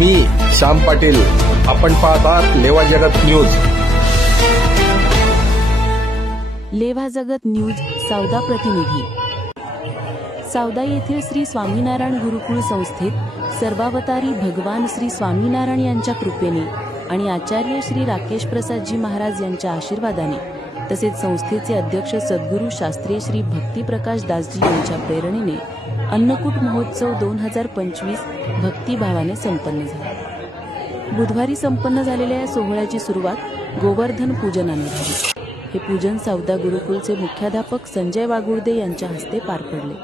मी श्याम पाटील. आपण पाहतात लेवा जगत न्यूज. लेवा जगत न्यूज सौदा प्रतिनिधी. सौदा येथील श्री स्वामीनारायण गुरुकुळ संस्थेत सर्वावतारी भगवान श्री स्वामीनारायण यांच्या कृपेने आणि आचार्य श्री राकेश प्रसादजी महाराज यांच्या आशीर्वादाने तसेच संस्थेचे अध्यक्ष सद्गुरू शास्त्रीय श्री भक्तिप्रकाश दासजी यांच्या प्रेरणेने अन्नकूट महोत्सव 2025 भक्तिभावाने संपन्न झाला. बुधवारी संपन्न झालेल्या या सोहळ्याची सुरुवात गोवर्धन पूजनाने झाली. हे पूजन सौदा गुरुकुलचे मुख्याध्यापक संजय वागुर्दे यांच्या हस्ते पार पडले.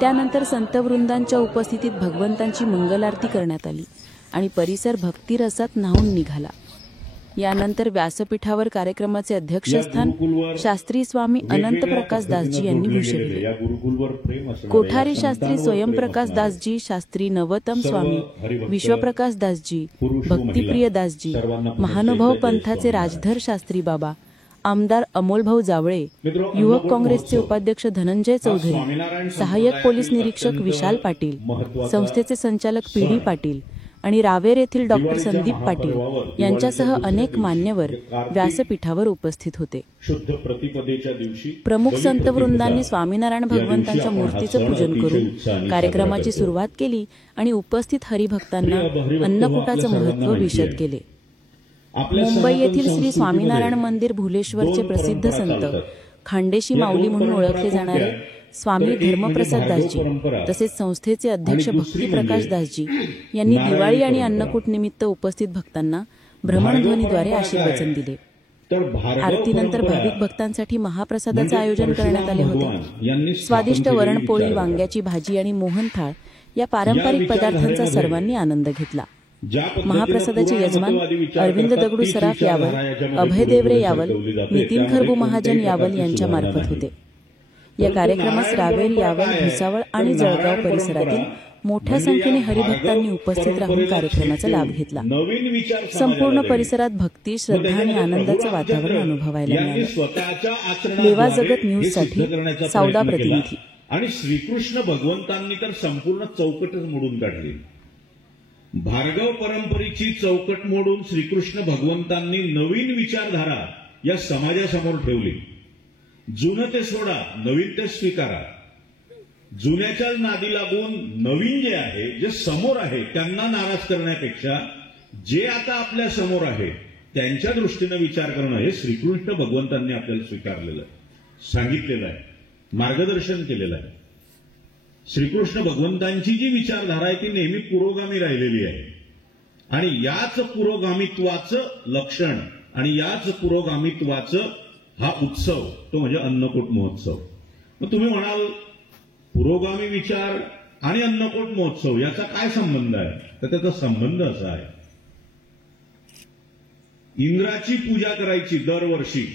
त्यानंतर संतवृंदांच्या उपस्थितीत भगवंतांची मंगल आरती करण्यात आली आणि परिसर भक्तिरसात न्हाऊन निघाला. यानंतर व्यासपीठावर कार्यक्रमाचे अध्यक्षस्थान शास्त्री स्वामी अनंत प्रकाश दासजी यांनी भूषवले. कोठारी शास्त्री स्वयंप्रकाश दासजी, शास्त्री नवतम स्वामी, विश्वप्रकाश दासजी, भक्तिप्रिय दासजी, महानुभाव पंथाचे राजधर शास्त्री बाबा, आमदार अमोलभाऊ जावळे, युवक काँग्रेसचे उपाध्यक्ष धनंजय चौधरी, सहाय्यक पोलीस निरीक्षक विशाल पाटील, संस्थेचे संचालक पी.डी. पाटील आणि रावेर येथील डॉक्टर संदीप पाटील यांच्यासह अनेक मान्यवर व्यासपीठावर उपस्थित होते. प्रमुख संतवृंदांनी स्वामीनारायण भगवंतांच्या मूर्तीचं पूजन करून कार्यक्रमाची सुरुवात केली आणि उपस्थित हरिभक्तांना अन्नकूटाचं महत्त्व विशद केले. मुंबई येथील श्री स्वामीनारायण मंदिर भुलेश्वरचे प्रसिद्ध संत खांडेशी माऊली म्हणून ओळखले जाणारे स्वामी धर्मप्रसाद दासजी तसेच संस्थेचे अध्यक्ष भक्तिप्रकाश दासजी यांनी दिवाळी आणि अन्नकूट निमित्त उपस्थित भक्तांना भ्रमणध्वनीद्वारे आशीर्वचन दिले. आरतीनंतर भाविक भक्तांसाठी महाप्रसादाचे आयोजन करण्यात आले होते. स्वादिष्ट वरणपोळी, वांग्याची भाजी आणि मोहनथाळ या पारंपरिक पदार्थांचा सर्वांनी आनंद घेतला. महाप्रसादाचे यजमान अरविंद दगडू सराफ यावल, अभय देवरे यावल, नितीन खरबू महाजन यावल यांच्या मार्फत होते. या कार्यक्रमास रावेर, यावल, भुसावळ आणि जळगाव परिसरातील मोठ्या संख्येने हरिभक्तांनी उपस्थित राहून कार्यक्रमाचा लाभ घेतला. संपूर्ण परिसरात भक्ती, श्रद्धा आणि आनंदाचं वातावरण अनुभवायला मिळालं. लेवा जगत न्यूज साठी सौदा प्रतिनिधी. आणि श्रीकृष्ण भगवंतांनी तर संपूर्ण चौकटच मोडून काढली. भार्गव परंपरेची चौकट मोडून श्रीकृष्ण भगवंतांनी नवीन विचारधारा या समाजासमोर ठेवली. जुनं ते सोडा, नवीन ते स्वीकारा. जुन्याच्या नादी लागून नवीन जे आहे, जे समोर आहे त्यांना नाराज करण्यापेक्षा जे आता आपल्या समोर आहे त्यांच्या दृष्टीने विचार करणं हे श्रीकृष्ण भगवंतांनी आपल्याला स्वीकारलेलं आहे, सांगितलेलं आहे, मार्गदर्शन केलेलं आहे. श्रीकृष्ण भगवंतांची जी विचारधारा आहे ती नेहमी पुरोगामी राहिलेली आहे आणि याच पुरोगामित्वाचं लक्षण आणि याच पुरोगामित्वाचं हा उत्सव तो म्हणजे अन्नकूट महोत्सव. मग तुम्ही म्हणाल पुरोगामी विचार आणि अन्नकूट महोत्सव याचा काय संबंध आहे? तर त्याचा संबंध असा आहे, इंद्राची पूजा करायची दरवर्षी.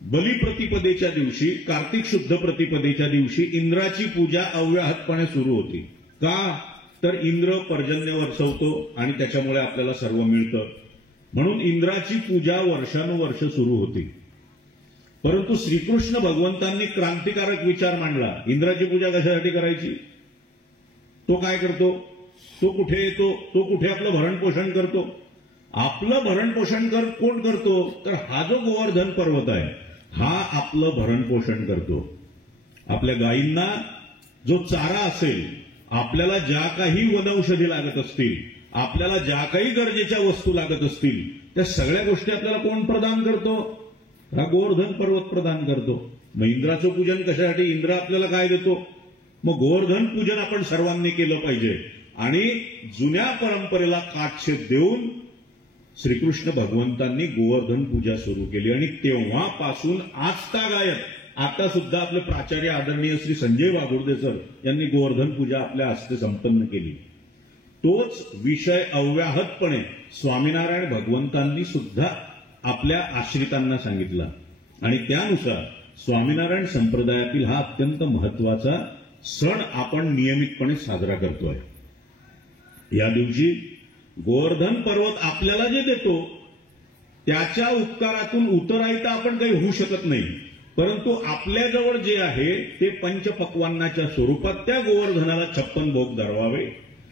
बलिप्रतिपदेच्या दिवशी, कार्तिक शुद्ध प्रतिपदेच्या दिवशी इंद्राची पूजा अव्याहतपणे सुरू होती. का? तर इंद्र पर्जन्य वर्षवतो आणि त्याच्यामुळे आपल्याला सर्व मिळतं, म्हणून इंद्राची पूजा वर्षानुवर्ष सुरू होती. परंतु श्रीकृष्ण भगवंतांनी क्रांतिकारक विचार मांडला. इंद्राची पूजा कशासाठी करायची? तो काय करतो? तो कुठे येतो? तो कुठे आपलं भरणपोषण करतो? आपलं भरणपोषण कोण करतो? तर हा जो गोवर्धन पर्वत आहे हा आपलं भरणपोषण करतो. आपल्या गायींना जो चारा असेल, आपल्याला ज्या काही वनौषधी लागत असतील, आपल्याला ज्या काही गरजेच्या वस्तू लागत असतील त्या सगळ्या गोष्टी आपल्याला कोण प्रदान करतो? हा गोवर्धन पर्वत प्रदान करतो. मग इंद्राचं पूजन कशासाठी? इंद्र आपल्याला काय देतो? मग गोवर्धन पूजन आपण सर्वांनी केलं पाहिजे आणि जुन्या परंपरेला काटछेद देऊन श्रीकृष्ण भगवंतांनी गोवर्धन पूजा सुरू केली आणि तेव्हापासून आजतागायत आता सुद्धा आपले प्राचार्य आदरणीय श्री संजय वागुर्दे सर यांनी गोवर्धन पूजा आपल्या हस्ते संपन्न केली. तोच विषय अव्याहतपणे स्वामीनारायण भगवंतांनी सुद्धा आपल्या आश्रितांना सांगितला आणि त्यानुसार स्वामीनारायण संप्रदायातील हा अत्यंत महत्वाचा सण आपण नियमितपणे साजरा करतोय. या दिवशी गोवर्धन पर्वत आपल्याला जे देतो त्याच्या उपकारातून उतरायता आपण काही होऊ शकत नाही, परंतु आपल्याजवळ जे आहे ते पंचपक्वान्नाच्या स्वरूपात त्या गोवर्धनाला 56 भोग धरवावे,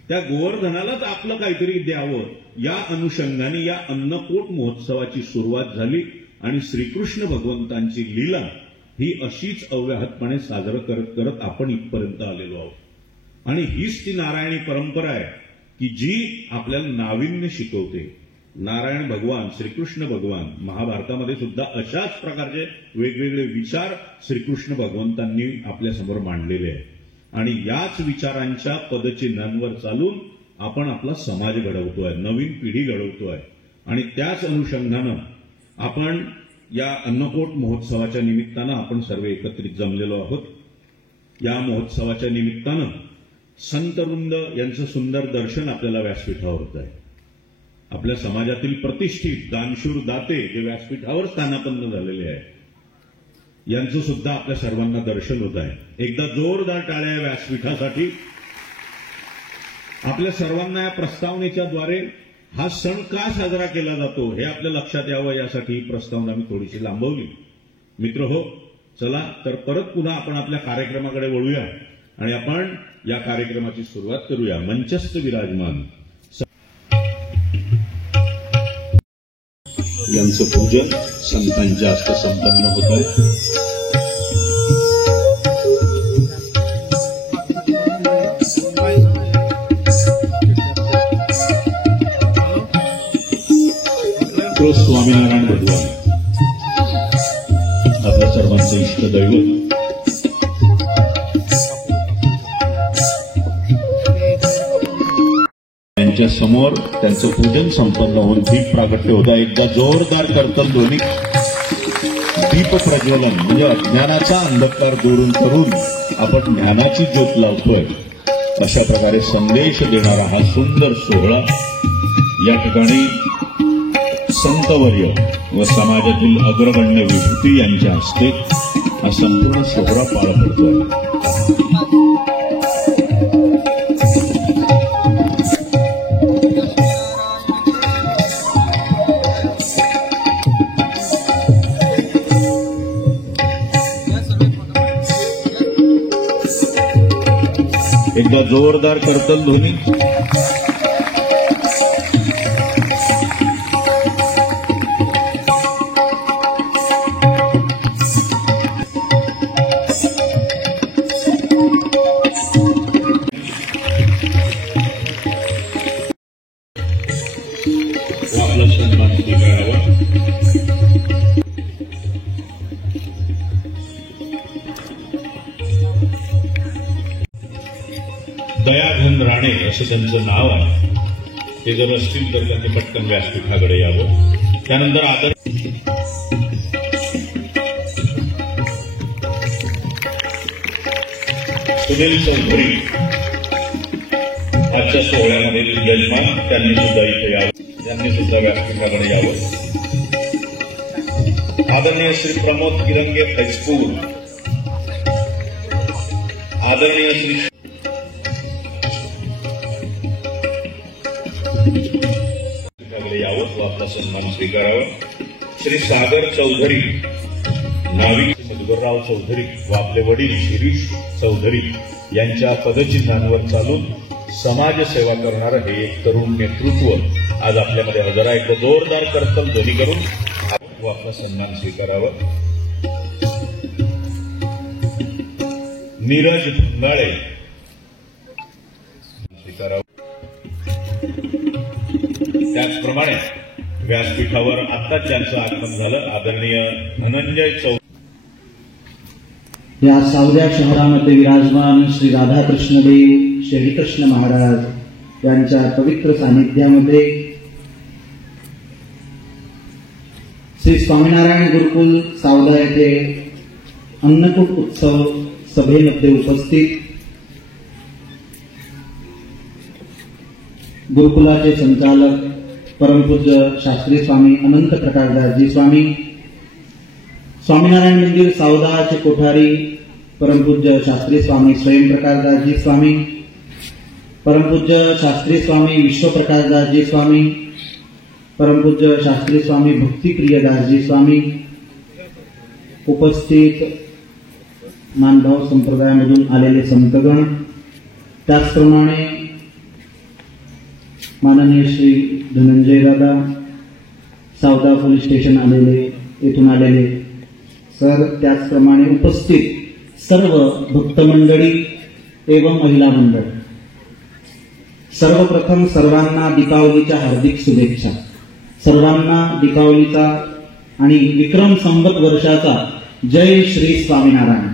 त्या गोवर्धनालाच आपलं काहीतरी द्यावं, या अनुषंगाने या अन्नकूट महोत्सवाची सुरुवात झाली आणि श्रीकृष्ण भगवंतांची लीला ही अशीच अव्याहतपणे साजरं करत करत आपण इथपर्यंत आलेलो आहोत। आणि हीच ती नारायणी परंपरा आहे की जी आपल्याला नाविन्य शिकवते। नारायण भगवान, श्रीकृष्ण भगवान महाभारतामध्ये सुद्धा अशाच प्रकारचे वेगवेगळे विचार श्रीकृष्ण भगवंतांनी आपल्यासमोर मांडलेले आहेत आणि याच विचारांच्या पदचिन्हांवर चालून आपण आपला समाज घडवतोय, नवीन पिढी घडवतोय। आणि त्याच अनुषंगानं आपण या अन्नकूट महोत्सवाच्या निमित्तानं आपण सर्व एकत्रित जमलेलो आहोत। या महोत्सवाच्या निमित्तानं संतवृंद यांचं सुंदर दर्शन आपल्याला व्यासपीठावर होत आहे। आपल्या समाजातील प्रतिष्ठित दानशूर दाते जे व्यासपीठावर स्थानापन्न झालेले आहेत यांचं सुद्धा आपल्या सर्वांना दर्शन होत आहे। एकदा जोरदार टाळ्या या व्यासपीठासाठी। आपल्या सर्वांना या प्रस्तावनेच्या द्वारे हा सण का साजरा केला जातो हे आपल्या लक्षात यावं यासाठी ही प्रस्तावना मी थोडीशी लांबवली। मित्रहो, चला तर परत पुन्हा आपण आपल्या कार्यक्रमाकडे वळूया आणि आपण या कार्यक्रमाची सुरुवात करूया। मंचस्थ विराजमान यांचं पूजन संतांच्या हस्ते संपन्न होत आहे। तो स्वामीनारायण भगवान आपल्या सर्वांचं इष्ट दैवत, त्यांच्या समोर त्यांचं पूजन संपन्न होऊन दीप प्रागट्य होता। एकदा जोरदार करतल ध्वनी, दीप प्रज्वलन म्हणजे अज्ञानाचा अंधकार दूर करून आपण ज्ञानाची ज्योत लावतोय, अशा प्रकारे संदेश देणारा हा सुंदर सोहळा या ठिकाणी संतवर्य व समाजातील अग्रगण्य विभूती यांच्या हस्ते हा संपूर्ण सोहळा पार पडतोय। एकदा जोरदार करतल ध्वनी, आपला सन्मान स्वीकारावा। दयाधन राणे असं त्यांचं नाव आहे। ते जर असतील तर त्यांनी पटकन व्यासपीठाकडे यावं। त्यानंतर आदर सुनील चौधरी आजच्या सोहळ्यामध्ये यजमान, त्यांनी सुद्धा इथे यावं, त्यांनी सुद्धा व्यासपीठाकडे यावं। आदरणीय श्री प्रमोद किरंगे फैजपूर, आदरणीय श्री यावं व आपला सन्मान स्वीकारावा। श्री सागर चौधरी, नाविक मधुकरराव चौधरी व आपले वडील शिरीष चौधरी यांच्या पदचिन्हांवर चालून समाजसेवा करणारं हे एक तरुण नेतृत्व आज आपल्यामध्ये हजर आहे। एकदा जोरदार करतल ध्वनी करून व आपला सन्मान स्वीकारावा। नीरज भंगाळे स्वीकारावा। त्याचप्रमाणे व्यासपीठावर आत्ताच ज्यांचं आगमन झालं आदरणीय धनंजय चौधरी, या सावद्या शहरामध्ये विराजमान श्री राधाकृष्णदेव श्रीकृष्ण महाराज यांच्या पवित्र सानिध्यामध्ये श्री स्वामीनारायण गुरुकुल सावदा येथे अन्नकूट उत्सव सभेमध्ये उपस्थित गुरुकुलाचे संचालक परमपूज्य शास्त्री स्वामी अनंत प्रकाशदासजी स्वामी, स्वामीनारायण मंदिर सावदाचे कोठारी परमपूज्य शास्त्री स्वामी स्वयंप्रकाशदासजी स्वामी, परमपूज्य शास्त्री स्वामी विश्वप्रकाशदासजी स्वामी, परमपूज्य शास्त्री स्वामी भक्तिप्रियदासजी स्वामी, उपस्थित मानभाव संप्रदायामधून आलेले संतगण, त्याचप्रमाणे माननीय श्री धनंजय दादा, सावदा पोलीस स्टेशन येथून आलेले सर, त्याचप्रमाणे उपस्थित सर्व भक्त मंडळी एवं महिला मंडळ, सर्वप्रथम सर्वांना दीपावलीच्या हार्दिक शुभेच्छा. सर्वांना दीपावलीचा आणि विक्रम संवत वर्षाचा जय श्री स्वामीनारायण.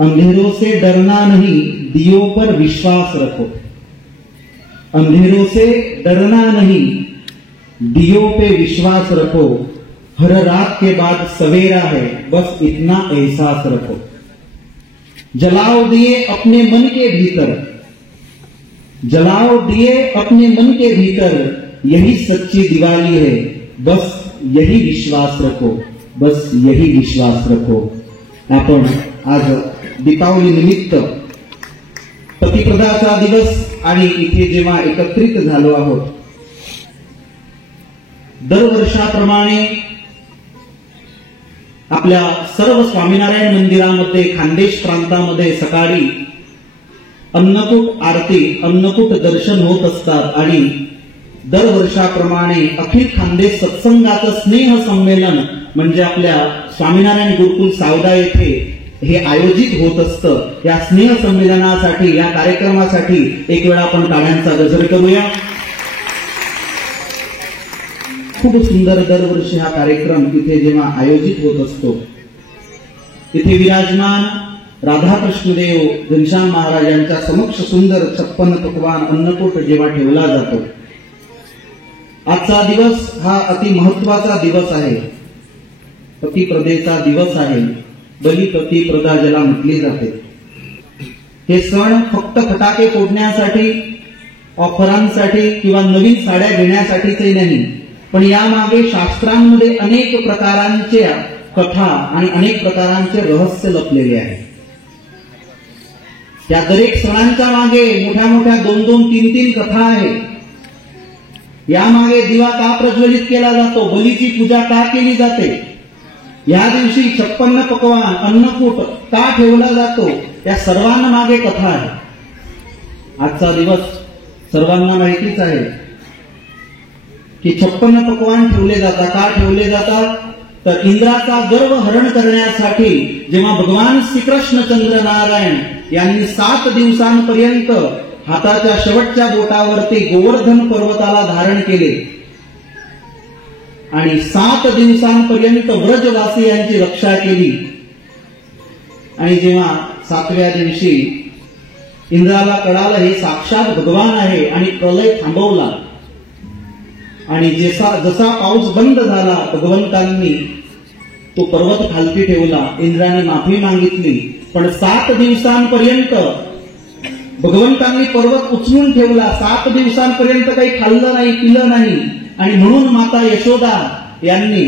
अंधेरों से डरना नहीं, दियों पर विश्वास रखो. अंधेरों से डरना नहीं, दियों पे विश्वास रखो. हर रात के बाद सवेरा है, बस इतना एहसास रखो. जलाओ दिए अपने मन के भीतर, जलाओ दिए अपने मन के भीतर. यही सच्ची दिवाली है, बस यही विश्वास रखो, बस यही विश्वास रखो. आपण आज दीपावली निमित्त पतिप्रदाचा दिवस आणि इथे जेव्हा एकत्रित झालो आहोत, दरवर्षाप्रमाणे आपल्या सर्व स्वामीनारायण मंदिरामध्ये खानदेश प्रांतामध्ये सकाळी अन्नकूट आरती, अन्नकूट दर्शन होत असतात आणि दरवर्षाप्रमाणे अखिल खानदेश सत्संगाचं स्नेह संमेलन म्हणजे आपल्या स्वामीनारायण गुरुकुल सावदा येथे हे आयोजित होत असतं. या स्नेह संमेलनासाठी, या कार्यक्रमासाठी एक वेळा आपण टाळ्यांचा गजर करूया. खूप सुंदर दरवर्षी हा कार्यक्रम इथे जेव्हा आयोजित होत असतो, इथे विराजमान राधाकृष्णदेव घनश्याम महाराज यांच्या समक्ष सुंदर 56 पक्वान अन्नकूट जेव्हा ठेवला जातो. आजचा दिवस हा अति महत्वाचा दिवस आहे. पतिप्रदेचा दिवस आहे. बलिप्रती प्रदा ज्याला म्हटली जाते. हे सण फक्त फटाके फोडण्यासाठी, ऑफरांसाठी किंवा नवीन साड्या घेण्यासाठीचे नाही, पण यामागे शास्त्रांमध्ये अनेक प्रकारांच्या कथा आणि अनेक प्रकारांचे रहस्य लपलेले आहे. त्या दरेक सणांच्या मागे मोठ्या मोठ्या 2-2, 3-3 कथा आहेत. यामागे दिवा का प्रज्वलित केला जातो, बलीची पूजा का केली जाते, या दिवशी 56 पक्वान अन्नकूट का ठेवला जातो, या सर्वांना मागे कथा आहे. आजचा दिवस सर्वांना माहितीच आहे की 56 पक्वान ठेवले जातात. का ठेवले जातात तर इंद्राचा गर्व हरण करण्यासाठी जेव्हा भगवान श्रीकृष्णचंद्र नारायण यांनी 7 दिवसांपर्यंत हाताच्या शेवटच्या बोटावरती गोवर्धन पर्वताला धारण केले आणि 7 दिवसांपर्यंत व्रजवासियांची रक्षा केली, आणि जेव्हा 7व्या दिवशी इंद्राला कळालं हे साक्षात भगवान आहे आणि प्रलय थांबवला आणि जसा पाऊस बंद झाला, भगवंतांनी तो पर्वत खालती ठेवला. इंद्राने माफी मागितली, पण 7 दिवसांपर्यंत भगवंतांनी पर्वत उचलून ठेवला. 7 दिवसांपर्यंत काही खाल्लं नाही, पिलं नाही, आणि म्हणून माता यशोदा यांनी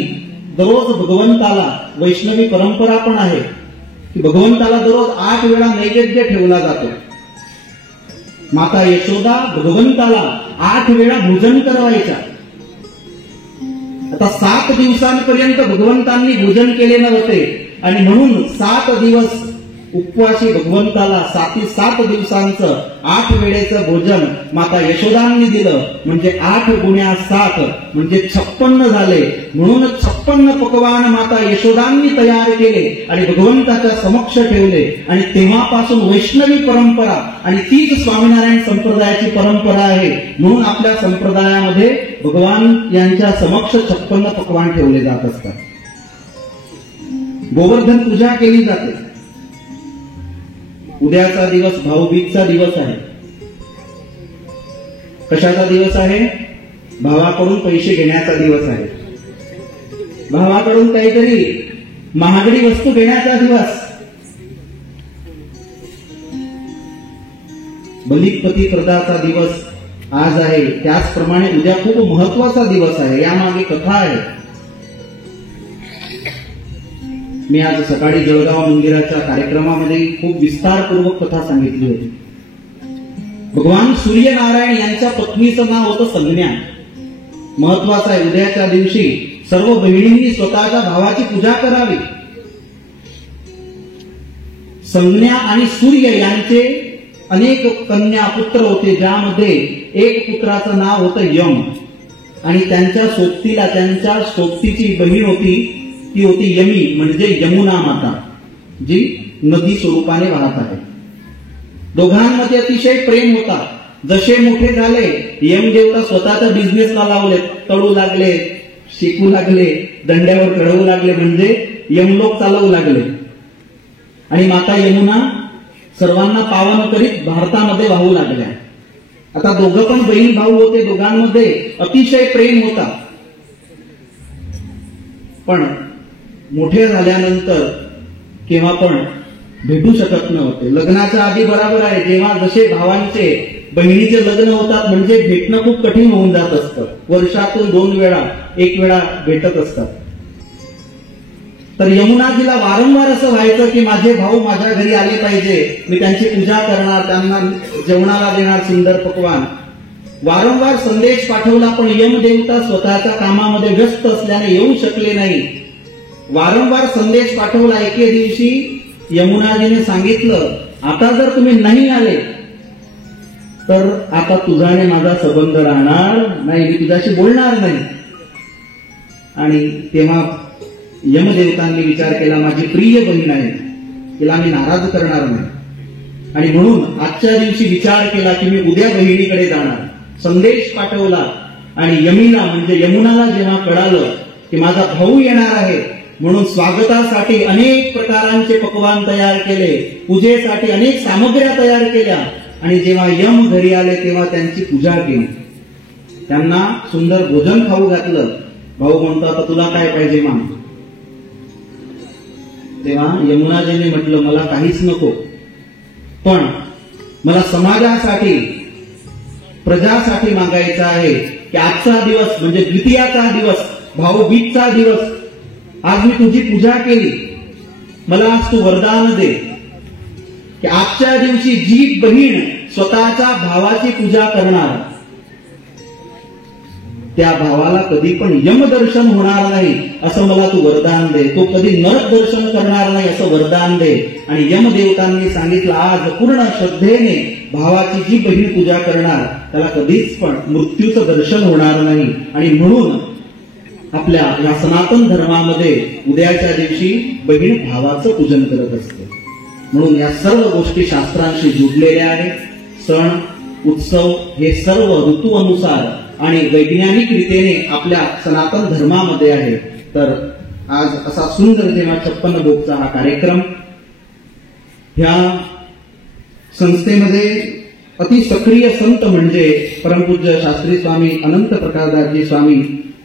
दररोज भगवंताला, वैष्णवी परंपरा पण आहे की भगवंताला दररोज 8 वेळा नैवेद्य ठेवला जातो. माता यशोदा भगवंताला 8 वेळा भोजन करवायच्या. आता 7 दिवसांपर्यंत भगवंतांनी भोजन केले नव्हते आणि म्हणून 7 दिवस उपवासी भगवंताला 7 दिवसांचं 8 वेळेचं भोजन माता यशोदांनी दिलं. म्हणजे 8 गुण्या 7 म्हणजे 56 झाले. म्हणून 56 पक्वान माता यशोदांनी तयार केले आणि भगवंताच्या समक्ष ठेवले. आणि तेव्हापासून वैष्णवी परंपरा आणि तीच स्वामीनारायण संप्रदायाची परंपरा आहे. म्हणून आपल्या संप्रदायामध्ये भगवान यांच्या समक्ष 56 पक्वान ठेवले जात असतात. गोवर्धन पूजा केली जाते. उद्याचा दिवस भाऊबीजचा दिवस आहे. कशाचा दिवस आहे? भावाकडून पैसे घेण्याचा दिवस आहे. भावाकडून काहीतरी महागडी वस्तू घेण्याचा दिवस. बलिपती प्रदाचा दिवस आज आहे. त्याचप्रमाणे उद्या खूप महत्वाचा दिवस आहे. यामागे कथा आहे. मी आज सकाळी जळगाव मंदिराच्या कार्यक्रमामध्ये खूप विस्तारपूर्वक कथा सांगितली होती. भगवान सूर्यनारायण यांच्या पत्नीचं नाव होतं संज्ञा. महत्वाचं आहे. उद्याच्या दिवशी सर्व बहिणींनी स्वतःच्या भावाची पूजा करावी. संज्ञा आणि सूर्य यांचे अनेक कन्या पुत्र होते, ज्यामध्ये एक पुत्राचं नाव होतं यम आणि त्यांच्या सोबतीला त्यांच्या सोबतीची बहीण होती, ती होती यमी म्हणजे यमुना माता, जी नदी स्वरूपाने वाहत आहे. दोघांमध्ये अतिशय प्रेम होता. जसे मोठे झाले यमदेवता स्वतःच्या बिझनेसला लावले, तळू लागले, शिकू लागले, दंड्यावर चढवू लागले, म्हणजे यमलोक चालवू लागले. आणि माता यमुना सर्वांना पावन करीत भारतामध्ये वाहू लागल्या. आता दोघं पण बहीण भाऊ होते, दोघांमध्ये अतिशय प्रेम होता. पण मोठे झाल्यानंतर केव्हा पण भेटू शकत नव्हते. लग्नाच्या आधी बरोबर आहे, जेव्हा जसे भावांचे बहिणीचे लग्न होतात म्हणजे भेटणं खूप कठीण होऊन जात असतं. वर्षातून 2 वेळा 1 वेळा भेटत असतात. तर यमुनाजीला वारंवार असं व्हायचं की माझे भाऊ माझ्या घरी आले पाहिजे, मी त्यांची पूजा करणार, त्यांना जेवणाला देणार सुंदर पक्वान. वारंवार संदेश पाठवला पण यमदेवता स्वतःच्या कामामध्ये व्यस्त असल्याने येऊ शकले नाही. वारंवार संदेश पाठवला. एके दिवशी यमुनाजीने सांगितलं, आता जर तुम्ही नाही आले तर आता तुझाने माझा संबंध राहणार नाही, मी तुझ्याशी बोलणार नाही. आणि तेव्हा यमदेवतांनी विचार केला, माझी प्रिय बहीण आहे, तिला मी नाराज करणार नाही. आणि म्हणून आजच्या दिवशी विचार केला की मी उद्या बहिणीकडे जाणार. संदेश पाठवला आणि यमीला म्हणजे यमुनाला जेव्हा कळालं की माझा भाऊ येणार आहे, म्हणून स्वागतासाठी अनेक प्रकारांचे पक्वान तयार केले, पूजेसाठी अनेक सामग्र्या तयार केल्या. आणि जेव्हा यम घरी आले तेव्हा त्यांची पूजा केली, त्यांना सुंदर भोजन खाऊ घातलं. भाऊ म्हणतो, आता तुला काय पाहिजे मा? तेव्हा यमुनाजीने म्हटलं, मला काहीच नको, पण मला समाजासाठी प्रजासाठी मागायचं आहे की आजचा दिवस म्हणजे द्वितीयाचा दिवस, भाऊबीजचा दिवस, आज मी तुझी पूजा केली, मला आज तू वरदान दे की आजच्या दिवशी जी बहीण स्वतःच्या भावाची पूजा करणार त्या भावाला कधी पण यमदर्शन होणार नाही असं मला तू वरदान दे, तो कधी नरक दर्शन करणार नाही असं वरदान दे. आणि यमदेवतांनी सांगितलं, आज पूर्ण श्रद्धेने भावाची जी बहीण पूजा करणार त्याला कधीच पण मृत्यूचं दर्शन होणार नाही. आणि म्हणून आपल्या या सनातन धर्मामध्ये उद्याच्या दिवशी बहीण भावाचं पूजन करत असते. म्हणून या सर्व गोष्टी शास्त्रांशी जुडलेल्या आहेत. सण उत्सव हे सर्व ऋतू अनुसार आणि वैज्ञानिक रीतीने आपल्या सनातन धर्मामध्ये आहे. तर आज असा सुंदर जेव्हा 56 भोगचा हा कार्यक्रम, ह्या संस्थेमध्ये अति सक्रिय संत म्हणजे परमपूज्य शास्त्री स्वामी अनंत प्रकाशदासजी स्वामी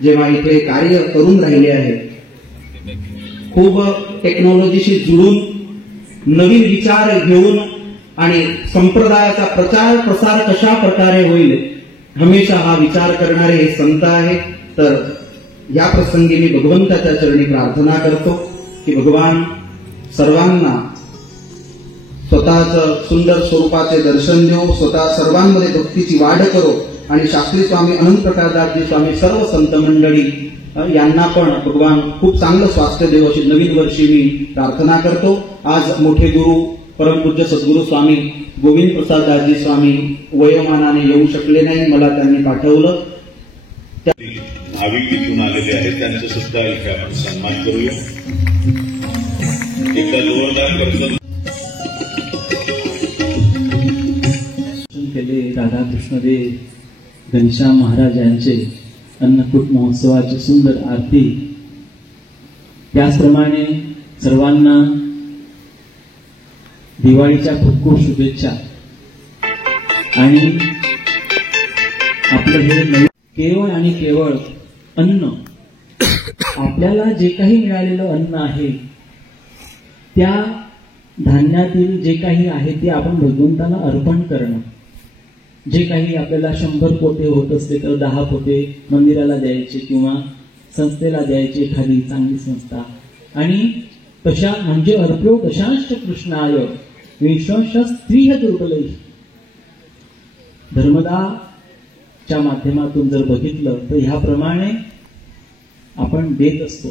जेव्हा इथे कार्य करून राहिले आहेत, खूप टेक्नॉलॉजीशी जुळून नवीन विचार घेऊन आणि संप्रदायाचा प्रचार प्रसार कशा प्रकारे होईल हमेशा हा विचार करणारे हे संत आहेत. तर या प्रसंगी मी भगवंताच्या चरणी प्रार्थना करतो की भगवान सर्वांना स्वतःचं सुंदर स्वरूपाचे दर्शन देऊ, स्वतः सर्वांमध्ये भक्तीची वाढ करो. आणि शास्त्री स्वामी अनंत प्रकाशदासजी स्वामी सर्व संत मंडळी यांना पण भगवान खूप चांगलं स्वास्थ्य देव अशी नवीन वर्षी मी प्रार्थना करतो. आज मोठे गुरु परमपूज्य सद्गुरू स्वामी गोविंद प्रसाददासजी स्वामी वयोमानाने येऊ शकले नाही, मला त्यांनी पाठवलं. भाविक तिथून आलेले आहेत, त्यांचं सुद्धा इथे आपण सन्मान करूया. एकदा जोरदार करतो केले. राधाकृष्णदेव घनश्याम महाराज यांचे अन्नकूट महोत्सवाची सुंदर आरती. त्याचप्रमाणे सर्वांना दिवाळीच्या खूप खूप शुभेच्छा. आणि आपलं हे केवळ आणि केवळ अन्न, आपल्याला जे काही मिळालेलं अन्न आहे त्या धान्यातील जे काही आहे ते आपण भगवंताला अर्पण करणं. जे काही आपल्याला 100 पोते होत असते तर 10 पोते मंदिराला द्यायचे किंवा संस्थेला द्यायची, एखादी चांगली संस्था. आणि तशा म्हणजे अर्प्यो दशांश कृष्णाय विश्वास स्त्रीह दुर्बल. धर्मदा च्या माध्यमातून जर बघितलं तर ह्याप्रमाणे आपण देत असतो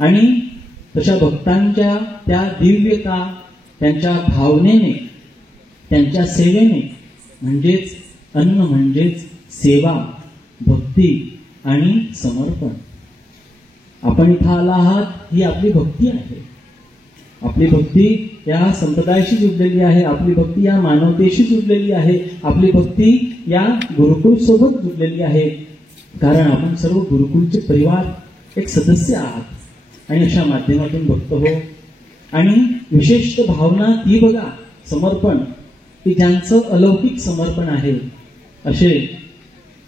आणि तशा भक्तांच्या त्या दिव्यता, त्यांच्या भावनेने, त्यांच्या सेवेने, म्हणजेच अन्न म्हणजेच सेवा, भक्ती आणि समर्पण. आपण इथं आला आहात ही आपली भक्ती आहे. आपली भक्ती या संप्रदायाशी जुडलेली आहे, आपली भक्ती या मानवतेशी जुडलेली आहे, आपली भक्ती या गुरुकुल सोबत जुडलेली आहे. कारण आपण सर्व गुरुकुलचे परिवार एक सदस्य आहात आणि अशा माध्यमातून भक्त हो. आणि विशिष्ट भावना ती बघा, समर्पण, की ज्यांचं अलौकिक समर्पण आहे, असे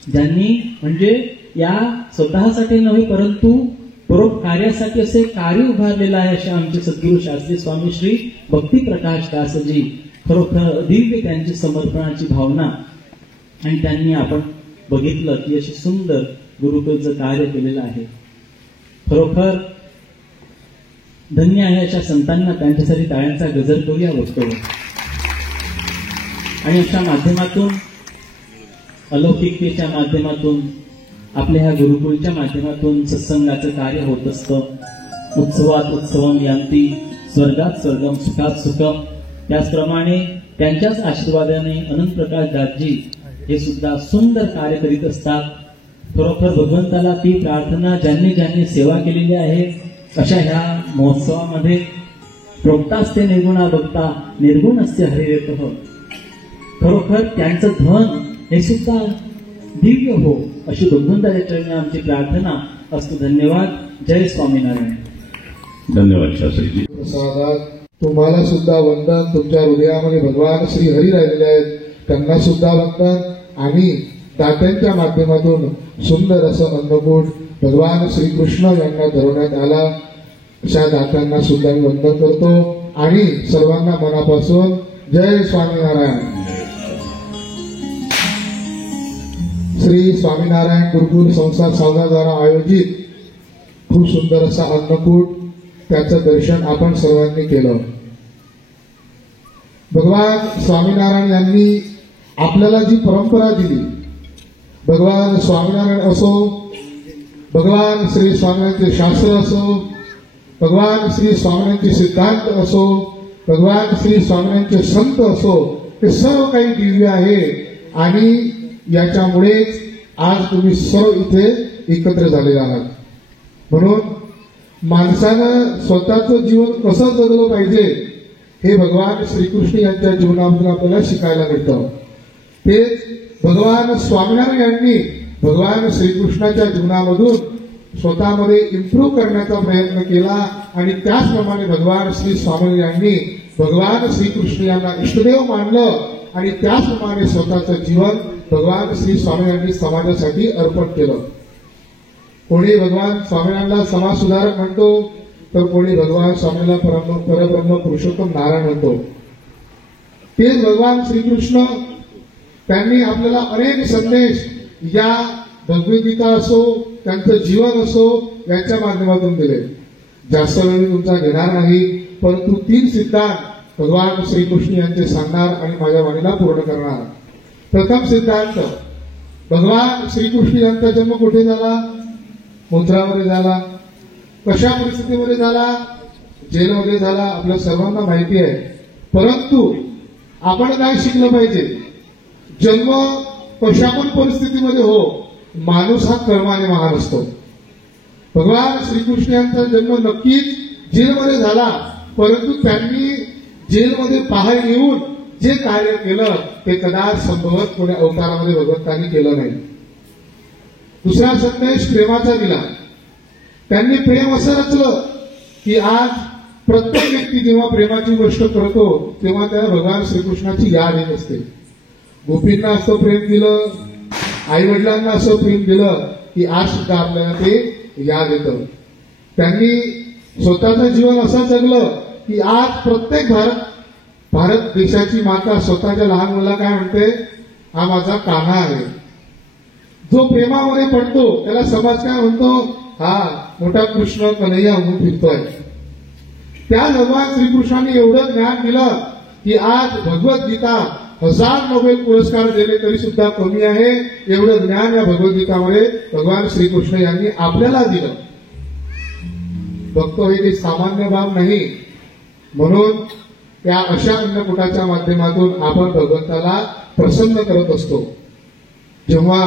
ज्यांनी म्हणजे या स्वतःसाठी नव्हे परंतु परोपकार्यासाठी असे कार्य उभारलेलं आहे, असे आमचे सद्गुरू शास्त्री स्वामी श्री भक्ती प्रकाश दासजी. खरोखर दिव्य त्यांची समर्पणाची भावना आणि त्यांनी आपण बघितलं की अशी सुंदर गुरुकुलचं कार्य केलेलं आहे. खरोखर धन्य आहे अशा संतांना. त्यांच्यासाठी टाळ्यांचा गजर करूया बघतो. आणि अशा माध्यमातून, अलौकिकतेच्या माध्यमातून, आपल्या ह्या गुरुकुलच्या माध्यमातून सत्संगाचं कार्य होत असतं. उत्सवात उत्सवम यांती, स्वर्गात स्वर्गम, सुखात सुखम. त्याचप्रमाणे त्यांच्याच आशीर्वादाने अनंत प्रकाश दासजी हे सुद्धा सुंदर कार्य करीत असतात. खरोखर भगवंताला ती प्रार्थना ज्यांनी ज्यांनी सेवा केलेली आहे अशा ह्या महोत्सवामध्ये, प्रोक्तास्ते निर्गुणा बघता निर्गुण असते हरिरेतः. खरोखर त्यांचं धन हे सुद्धा दिव्य हो अशी भगवंताच्या चरणी आमची प्रार्थना असतो. धन्यवाद. जय स्वामीनारायण. धन्यवाद शास्त्रीजी. प्रसादात तुम्हाला सुद्धा वंदन. तुमच्या हृदयामध्ये भगवान श्री हरी राहिलेले आहेत, त्यांना सुद्धा वंदन. आणि दात्यांच्या माध्यमातून सुंदर असं अन्नकूट भगवान श्रीकृष्ण यांना धरवण्यात आला, अशा दात्यांना सुद्धा मी वंदन करतो. आणि सर्वांना मनापासून जय स्वामीनारायण. श्री स्वामीनारायण गुरुकुल संस्था सावदा द्वारा आयोजित खूप सुंदर असा अन्नकूट, त्याचं दर्शन आपण सर्वांनी केलं. भगवान स्वामीनारायण यांनी आपल्याला जी परंपरा दिली, भगवान स्वामीनारायण असो, भगवान श्री स्वामीनारायणचे शास्त्र असो, भगवान श्री स्वामीनारायणचे सिद्धांत असो, भगवान श्री स्वामीनारायणचे संत असो, ते सर्व काही दिव्य आहे. आणि याच्यामुळेच आज तुम्ही सर्व इथे एकत्र झालेले आहात. म्हणून माणसानं स्वतःचं जीवन कसं जगलं पाहिजे हे भगवान श्रीकृष्ण यांच्या जीवनामधून आपल्याला शिकायला मिळतं. तेच भगवान स्वामीनारायण यांनी भगवान श्रीकृष्णाच्या जीवनामधून स्वतःमध्ये इम्प्रूव्ह करण्याचा प्रयत्न केला. आणि त्याचप्रमाणे भगवान श्री स्वामी यांनी भगवान श्रीकृष्ण यांना इष्टदेव मानलं आणि त्याचप्रमाणे स्वतःचं जीवन भगवान श्री स्वामी यांनी समाजासाठी अर्पण केलं. कोणी भगवान स्वामींना समाज सुधारक म्हणतो, तर कोणी भगवान स्वामीला परब्रह्म पुरुषोत्तम नारायण म्हणतो. तेच भगवान श्रीकृष्ण त्यांनी आपल्याला अनेक संदेश या भगवद्गीता असो, त्यांचं जीवन असो, यांच्या माध्यमातून दिले. जास्त वेळ तुमचा घेणार नाही, परंतु 3 सिद्धांत भगवान श्रीकृष्ण यांचे सांगणार आणि माझ्या वाणीला पूर्ण करणार. प्रथम सिद्धांत, भगवान श्रीकृष्ण यांचा जन्म कुठे झाला? मथुरामध्ये झाला. कशा परिस्थितीमध्ये झाला? जेलमध्ये झाला. आपल्या सर्वांना माहिती आहे. परंतु आपण काय शिकलं पाहिजे? जन्म कशा पण परिस्थितीमध्ये हो, माणूस हा कर्माने महान असतो. भगवान श्रीकृष्ण यांचा जन्म नक्कीच जेलमध्ये झाला, परंतु त्यांनी जेलमध्ये बाहेर येऊन जे कार्य केलं ते कदाच संभवत कोण्या अवतारामध्ये भगवंतांनी केलं नाही. दुसरा संदेश प्रेमाचा दिला. त्यांनी प्रेम असं रचलं की आज प्रत्येक व्यक्ती जेव्हा प्रेमाची गोष्ट करतो तेव्हा त्याला भगवान श्रीकृष्णाची याद येत असते. गोपींना असं प्रेम दिलं, आई वडिलांना असं प्रेम दिलं की आज सुद्धा आपल्याला ते याद येतं. त्यांनी स्वतःचं जीवन असं जगलं की आज प्रत्येक भारत देशाची माता स्वतःच्या लहान मुलाला काय म्हणते? हा माझा कान्हा आहे. जो प्रेमामध्ये पडतो त्याला समाज काय म्हणतो? हा मोठा कृष्ण कन्हैया होऊन फिरतोय. त्या भगवान श्रीकृष्णाने एवढं ज्ञान दिलं की आज भगवद्गीता 1000 नोबेल पुरस्कार दिले तरी सुद्धा कमी आहे. एवढं ज्ञान या भगवद्गीतामध्ये भगवान श्रीकृष्ण यांनी आपल्याला दिलं. भक्त हे काही सामान्य भाव नाही. म्हणून त्या अशा अन्नकूटाच्या माध्यमातून आपण भगवंताला प्रसन्न करत असतो. जेव्हा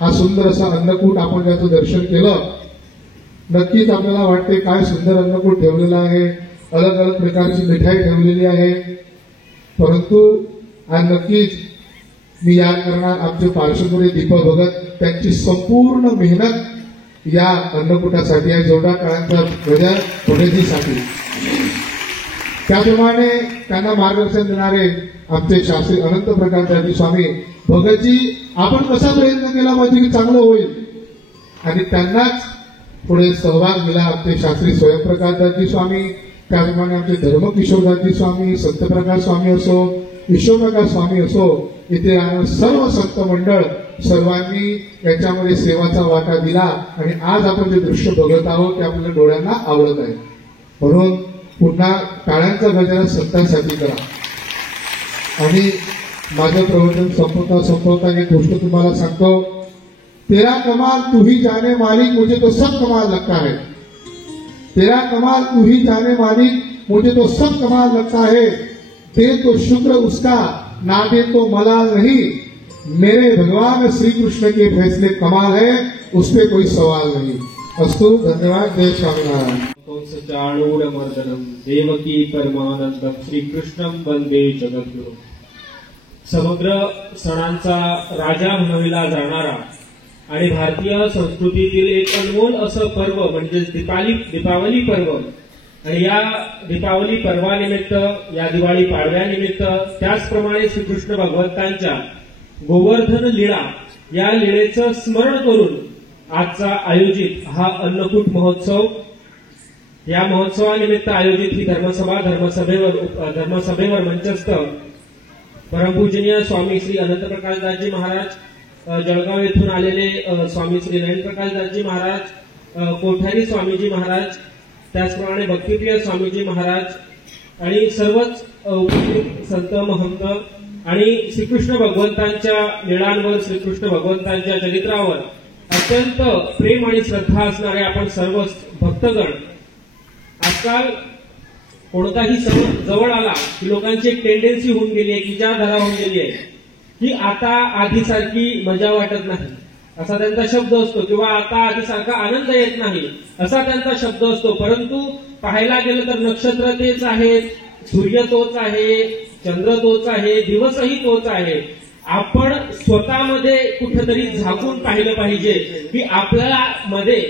हा सुंदर असा अन्नकूट आपण त्याचं दर्शन केलं, नक्कीच आपल्याला वाटते काय सुंदर अन्नकूट ठेवलेलं आहे, अलग अलग प्रकारची मिठाई ठेवलेली आहे. परंतु आज नक्कीच मी याद करणार आमचे पार्श्वपुरी दीपक भगत, त्यांची संपूर्ण मेहनत या अन्नकूटासाठी आहे, जेवढा काळांचा गजर होण्यासाठी. त्याप्रमाणे त्यांना मार्गदर्शन देणारे आमचे शास्त्री अनंत प्रकारचे स्वामी भगतजी, आपण कसा प्रयत्न केला पाहिजे की चांगलं होईल, आणि त्यांनाच पुढे सहभाग दिला आमचे शास्त्री स्वयंप्रकाशदासजी स्वामी, त्याप्रमाणे आमचे धर्मकिशोरदासजी स्वामी, संतप्रकाश स्वामी असो, विश्वप्रकाश स्वामी असो, इथे सर्व संत मंडळ सर्वांनी याच्यामध्ये सेवाचा वाटा दिला. आणि आज आपण जे दृश्य बघत आहोत ते आपल्या डोळ्यांना आवडत आहे. म्हणून पुन्हा टाळ्यांचा गजर संतांसाठी करा. आणि माझं प्रवचन संपवता एक गोष्ट तुम्हाला सांगतो. तेरा कमाल तू ही जाने मालिक, मुझे तो सब कमाल लगता है. तेरा कमाल तू ही जाने मालिक, मुझे तो सब कमाल लगता है. दे तो शुक्र उसका, ना दे तो मलाल नहीं. मेरे भगवान श्री कृष्ण के फैसले कमाल है, उस पर कोई सवाल नहीं. अस्तु. धन्यवाद. जय स्वामीनारायण. चाणूरमर्दनम देवकी परमानंदम श्रीकृष्णम वंदे जगद्गुरु. समग्र सणांचा राजा म्हणविला जाणारा आणि भारतीय संस्कृतीतील एक अनमोल असं पर्व म्हणजे दीपावली पर्व. आणि या दीपावली पर्वानिमित्त, या दिवाळी पाडव्यानिमित्त, त्याचप्रमाणे श्रीकृष्ण भगवंतांच्या गोवर्धन लीळा या लीळेचं स्मरण करून आजचा आयोजित हा अन्नकूट महोत्सव, या महोत्सवानिमित्त आयोजित ही धर्मसभेवर मंचस्थ परमपूजनीय स्वामी श्री अनंत प्रकाशदासजी महाराज, जळगाव येथून आलेले स्वामी श्री नयन प्रकाशदासजी महाराज, कोठारी स्वामीजी महाराज, त्याचप्रमाणे भक्तिप्रिय स्वामीजी महाराज आणि सर्वच उपस्थित संत महंत आणि श्रीकृष्ण भगवंतांच्या लीळांवर, श्रीकृष्ण भगवंतांच्या चरित्रावर अत्यंत प्रेम आणि श्रद्धा असणारे आपण सर्व भक्तगण. आजकाल कोणताही सण जवळ आला की लोकांची एक टेंडन्सी होऊन गेली आहे, विचारधारा होऊन गेली आहे की आता आधीसारखी मजा वाटत नाही असा त्यांचा शब्द असतो, किंवा आता आधीसारखा आनंद येत नाही असा त्यांचा शब्द असतो. परंतु पाहायला गेलं तर नक्षत्र तेच आहेत, सूर्य तोच आहे, चंद्र तोच आहे, दिवसही तोच आहे. आपण स्वतःमध्ये कुठेतरी झाकून पाहिलं पाहिजे की आपल्या मध्ये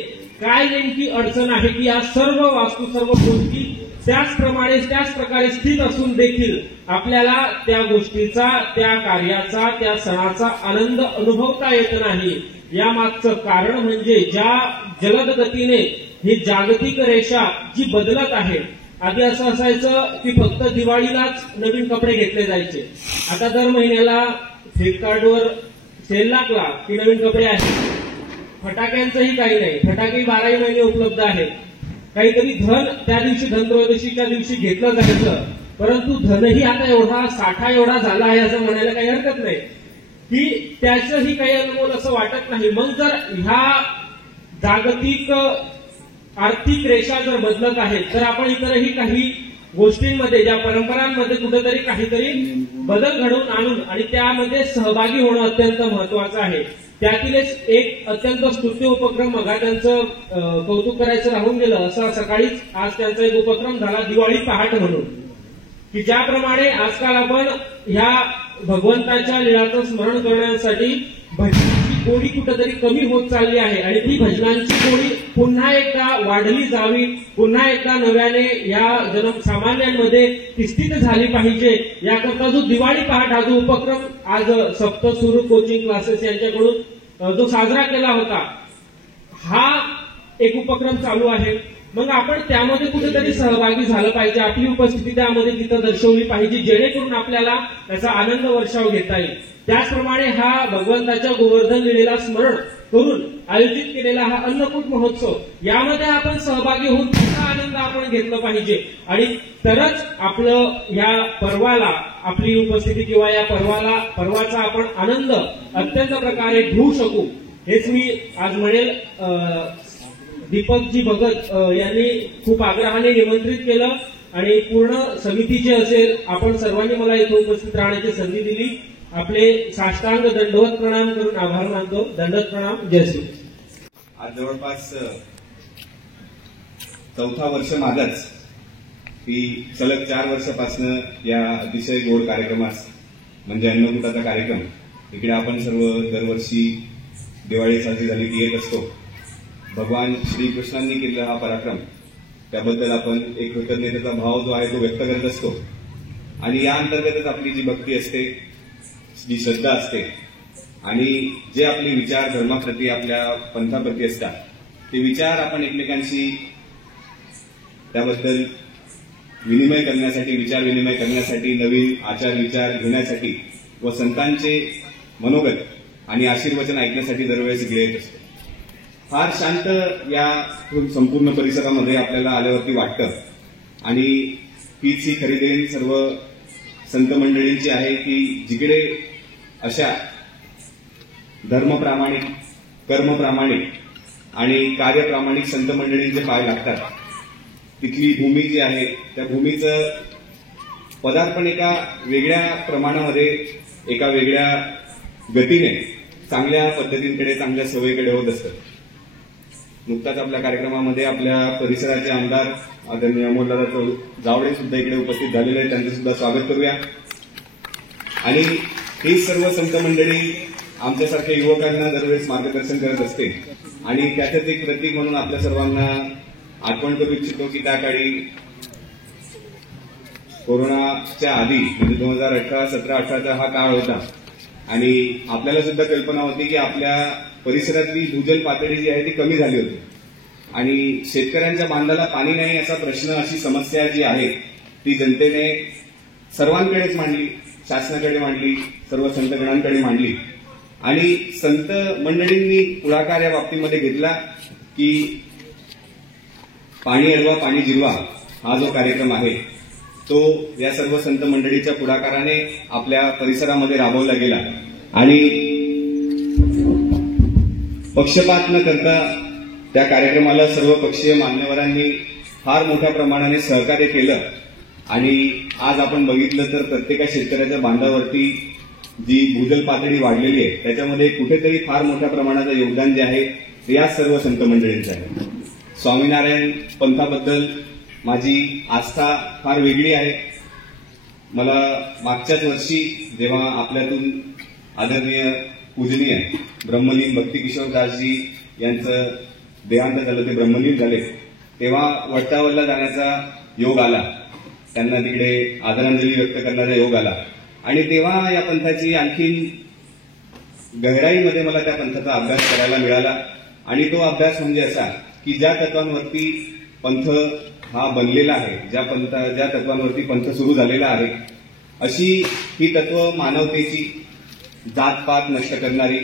काय नेमकी अडचण आहे, की या सर्व वास्तू, सर्व गोष्टी त्याच प्रकारे स्थित असून देखील आपल्याला त्या गोष्टीचा, त्या कार्याचा, त्या सणाचा आनंद अनुभवता येत नाही. यामागचं कारण म्हणजे ज्या जलद गतीने ही जागतिक रेषा जी बदलत आहे. आधी असं असायचं की फक्त दिवाळीलाच नवीन कपडे घेतले जायचे. आता दर महिन्याला फ्लिपकार्टवर सेल लागला की नवीन कपडे आहेत. फटाक्यांचंही काही नाही, फटाके 12 महिने उपलब्ध आहेत. काहीतरी धन त्या दिवशी, धनत्रयोदशीच्या दिवशी घेतलं जायचं, परंतु धनही आता एवढा साठा एवढा झाला आहे असं म्हणायला काही हरकत नाही की त्याचंही काही अनमोल असं वाटत नाही. मग जर ह्या जागतिक आर्थिक रेषा जर बदलत आहेत तर आपण इतरही काही गोष्टींमध्ये, ज्या परंपरांमध्ये कुठेतरी काहीतरी बदल घडवून आणून आणि त्यामध्ये सहभागी होणं अत्यंत महत्वाचं आहे. त्यातीलच एक अत्यंत स्तुत्य उपक्रम, मगा त्यांचं कौतुक करायचं राहून गेलं, असं सकाळीच आज त्यांचा एक उपक्रम झाला दिवाळी पहाट म्हणून, की ज्याप्रमाणे आजकाल आपण ह्या भगवंताच्या लीळाचं स्मरण करण्यासाठी भजनांची गोडी कुठेतरी कमी होत चालली आहे आणि ती भजनांची गोडी पुन्हा एकदा वाढली जावी, पुन्हा एकदा नव्याने या जनसामान्यांमध्ये स्थित झाली पाहिजे. याकरता जो दिवाळी पहाट हा जो उपक्रम आज सप्तसुर कोचिंग क्लासेस यांच्याकडून जो साजरा केला होता, हा एक उपक्रम चालू आहे. मग आपण त्यामध्ये कुठेतरी सहभागी झालं पाहिजे, आपली उपस्थिती त्यामध्ये तिथं दर्शवली पाहिजे, जेणेकरून आपल्याला त्याचा आनंद वर्षाव घेता येईल. त्याचप्रमाणे हा भगवंताच्या गोवर्धन लीलेला स्मरण करून आयोजित केलेला हा अन्नकूट महोत्सव, यामध्ये आपण सहभागी होऊन त्याचा आनंद आपण घेतला पाहिजे आणि तरच आपलं या पर्वाला, आपली उपस्थिती किंवा या पर्वाचा आपण आनंद अत्यंत प्रकारे घेऊ शकू, हेच मी आज म्हणेल. दीपकजी भगत यांनी खूप आग्रहाने निमंत्रित केलं आणि पूर्ण समिती जी असेल, आपण सर्वांनी मला इथे उपस्थित राहण्याची संधी दिली. आपले साष्टांग दंडवत प्रणाम करून आभार मानतो. दंडवत प्रणाम. जय श्री. आज जवळपास 4था वर्ष मागच की सलग 4 वर्षापासून या अतिशय गोड कार्यक्रमास म्हणजे अन्नकूटाचा कार्यक्रम इकडे आपण सर्व दरवर्षी दिवाळी साजरी झाली की येत असतो. भगवान श्रीकृष्णांनी केलेला हा पराक्रम, त्याबद्दल आपण एक कृतज्ञतेचा भाव जो आहे तो व्यक्त करत असतो आणि या अंतर्गतच आपली जी भक्ती असते, जी श्रद्धा असते आणि जे आपले विचार धर्माप्रती, आपल्या पंथाप्रती असतात, ते विचार आपण एकमेकांशी त्याबद्दल विनिमय करण्यासाठी, विचार विनिमय करण्यासाठी, नवीन आचार विचार घेण्यासाठी व संतांचे मनोगत आणि आशीर्वचन ऐकण्यासाठी दरवेळेस इकडे येत असतो. फार शांत या संपूर्ण परिसरामध्ये आपल्याला आल्यावरती वाटतं आणि हीच ही खरी देण सर्व संत मंडळींची आहे की जिकडे अशा धर्मप्रामाणिक, कर्मप्रामाणिक आणि कार्यप्रामाणिक संत मंडळींचे पाय लागतात, तिथली भूमी जी आहे त्या भूमीचं पदार्पण एका वेगळ्या प्रमाणामध्ये, एका वेगळ्या गतीने चांगल्या पद्धतींकडे, चांगल्या सवयीकडे होत असतं. नुकताच आपल्या कार्यक्रमामध्ये आपल्या परिसराचे आमदार आदरणीय अमोलदादा जावडे सुद्धा इकडे उपस्थित झालेले आहेत, त्यांचं सुद्धा स्वागत करूया. आणि ही सर्व संत मंडळी आमच्यासारख्या युवकांना दरवेळेस मार्गदर्शन करत असते आणि त्याचंच एक प्रतीक म्हणून आपल्या सर्वांना आठवण करू इच्छितो की त्या काळी कोरोनाच्या आधी म्हणजे 2017-18चा हा काळ होता आणि आपल्याला सुद्धा कल्पना होती की आपल्या परिसरातली भूजल पातळी जी आहे ती कमी झाली होती आणि शेतकऱ्यांच्या बांधाला पाणी नाही असा प्रश्न, अशी समस्या जी आहे ती जनतेने सर्वांकडेच मांडली, शासनाकडे मांडली, सर्व संतगणांकडे मांडली आणि संत मंडळींनी पुढाकार या बाबतीमध्ये घेतला की पाणी अडवा पाणी जिरवा हा जो कार्यक्रम आहे तो या सर्व संत मंडळीच्या पुढाकाराने आपल्या परिसरामध्ये राबवला गेला आणि पक्षपात न करता त्या कार्यक्रमाला सर्व पक्षीय मान्यवरांनी फार मोठ्या प्रमाणाने सहकार्य केलं आणि आज आपण बघितलं तर प्रत्येका शेतकऱ्याच्या बांधावरती जी भूजल पातळी वाढलेली आहे त्याच्यामध्ये कुठेतरी फार मोठ्या प्रमाणाचं योगदान जे आहे ते या सर्व संत मंडळींचं आहे. स्वामीनारायण पंथाबद्दल माझी आस्था फार वेगळी आहे. मला मागच्याच वर्षी जेव्हा आपल्यातून आदरणीय पूजनीय ब्रह्मलीन भक्तिकिशोरदासजी यांचं देहांत झालं, ते ब्रह्मलीन झाले, तेव्हा वट्टावरला जाण्याचा योग आला, त्यांना तिकडे आदरांजली व्यक्त करण्याचा योग आला आणि तेव्हा या पंथाची आणखीन गहराईमध्ये मला त्या पंथाचा अभ्यास करायला मिळाला आणि तो अभ्यास म्हणजे असा की ज्या तत्वांवरती पंथ हा बनलेला आहे, ज्या तत्वांवरती पंथ सुरू झालेला आहे, अशी ही तत्व मानवतेची, जातपात नष्ट करणारी,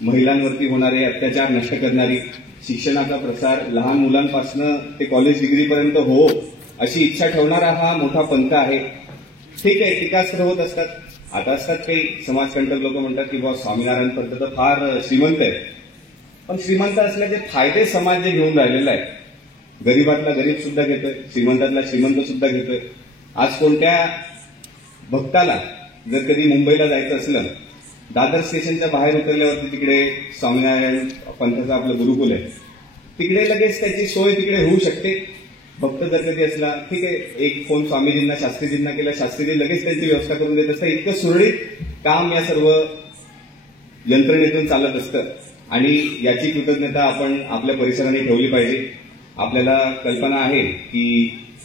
महिलांवरती होणारे अत्याचार नष्ट करणारी, शिक्षणाचा प्रसार लहान मुलांपासून ते कॉलेज डिग्रीपर्यंत हो अशी इच्छा ठेवणारा हा मोठा पंथ आहे. ठीक आहे, टीकास्त्र होत असतात. आता असतात काही समाजकंटक लोक म्हणतात की बाबा स्वामीनारायण पंथ तर फार श्रीमंत आहे, पण श्रीमंत असल्याचे फायदे समाज जे घेऊन राहिलेला आहे, गरीबातला गरीब सुद्धा घेतोय, श्रीमंतातला श्रीमंत सुद्धा घेतोय. आज कोणत्या भक्ताला जर कधी मुंबईला जायचं असलं, दादर स्टेशनच्या बाहेर उतरल्यावरती तिकडे स्वामीनारायण पंथाचं आपलं गुरुकुल आहे, तिकडे लगेच त्याची सोय तिकडे होऊ शकते. भक्त जर कधी असला, ठीक आहे, एक फोन स्वामीजींना शास्त्रीजींना केला, शास्त्रीजी लगेच त्यांची व्यवस्था करून देत असतात. इतकं सुरळीत काम या सर्व यंत्रणेतून चालत असतं आणि याची कृतज्ञता आपण आपल्या परिसराने ठेवली पाहिजे. आपल्याला कल्पना आहे की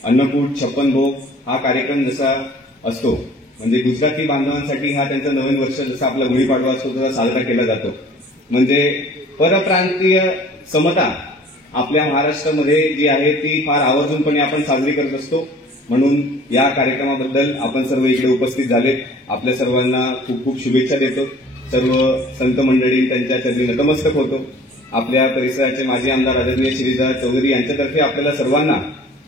अन्नकूट 56 भोग हा कार्यक्रम जसा असतो, म्हणजे गुजराती बांधवांसाठी हा त्यांचं नवीन वर्ष जसा आपला गुढीपाडवा असतो तसा साजरा केला जातो. म्हणजे परप्रांतीय समता आपल्या महाराष्ट्रामध्ये जी आहे ती फार आवर्जूनपणे आपण साजरी करत असतो. म्हणून या कार्यक्रमाबद्दल आपण सर्व इकडे उपस्थित झाले. आपल्या सर्वांना खूप खूप शुभेच्छा देतो. सर्व संत मंडळी त्यांच्या चरणी नतमस्तक होतो. आपल्या परिसराचे माजी आमदार आदरणीय श्रीजा चौधरी यांच्यातर्फे आपल्याला सर्वांना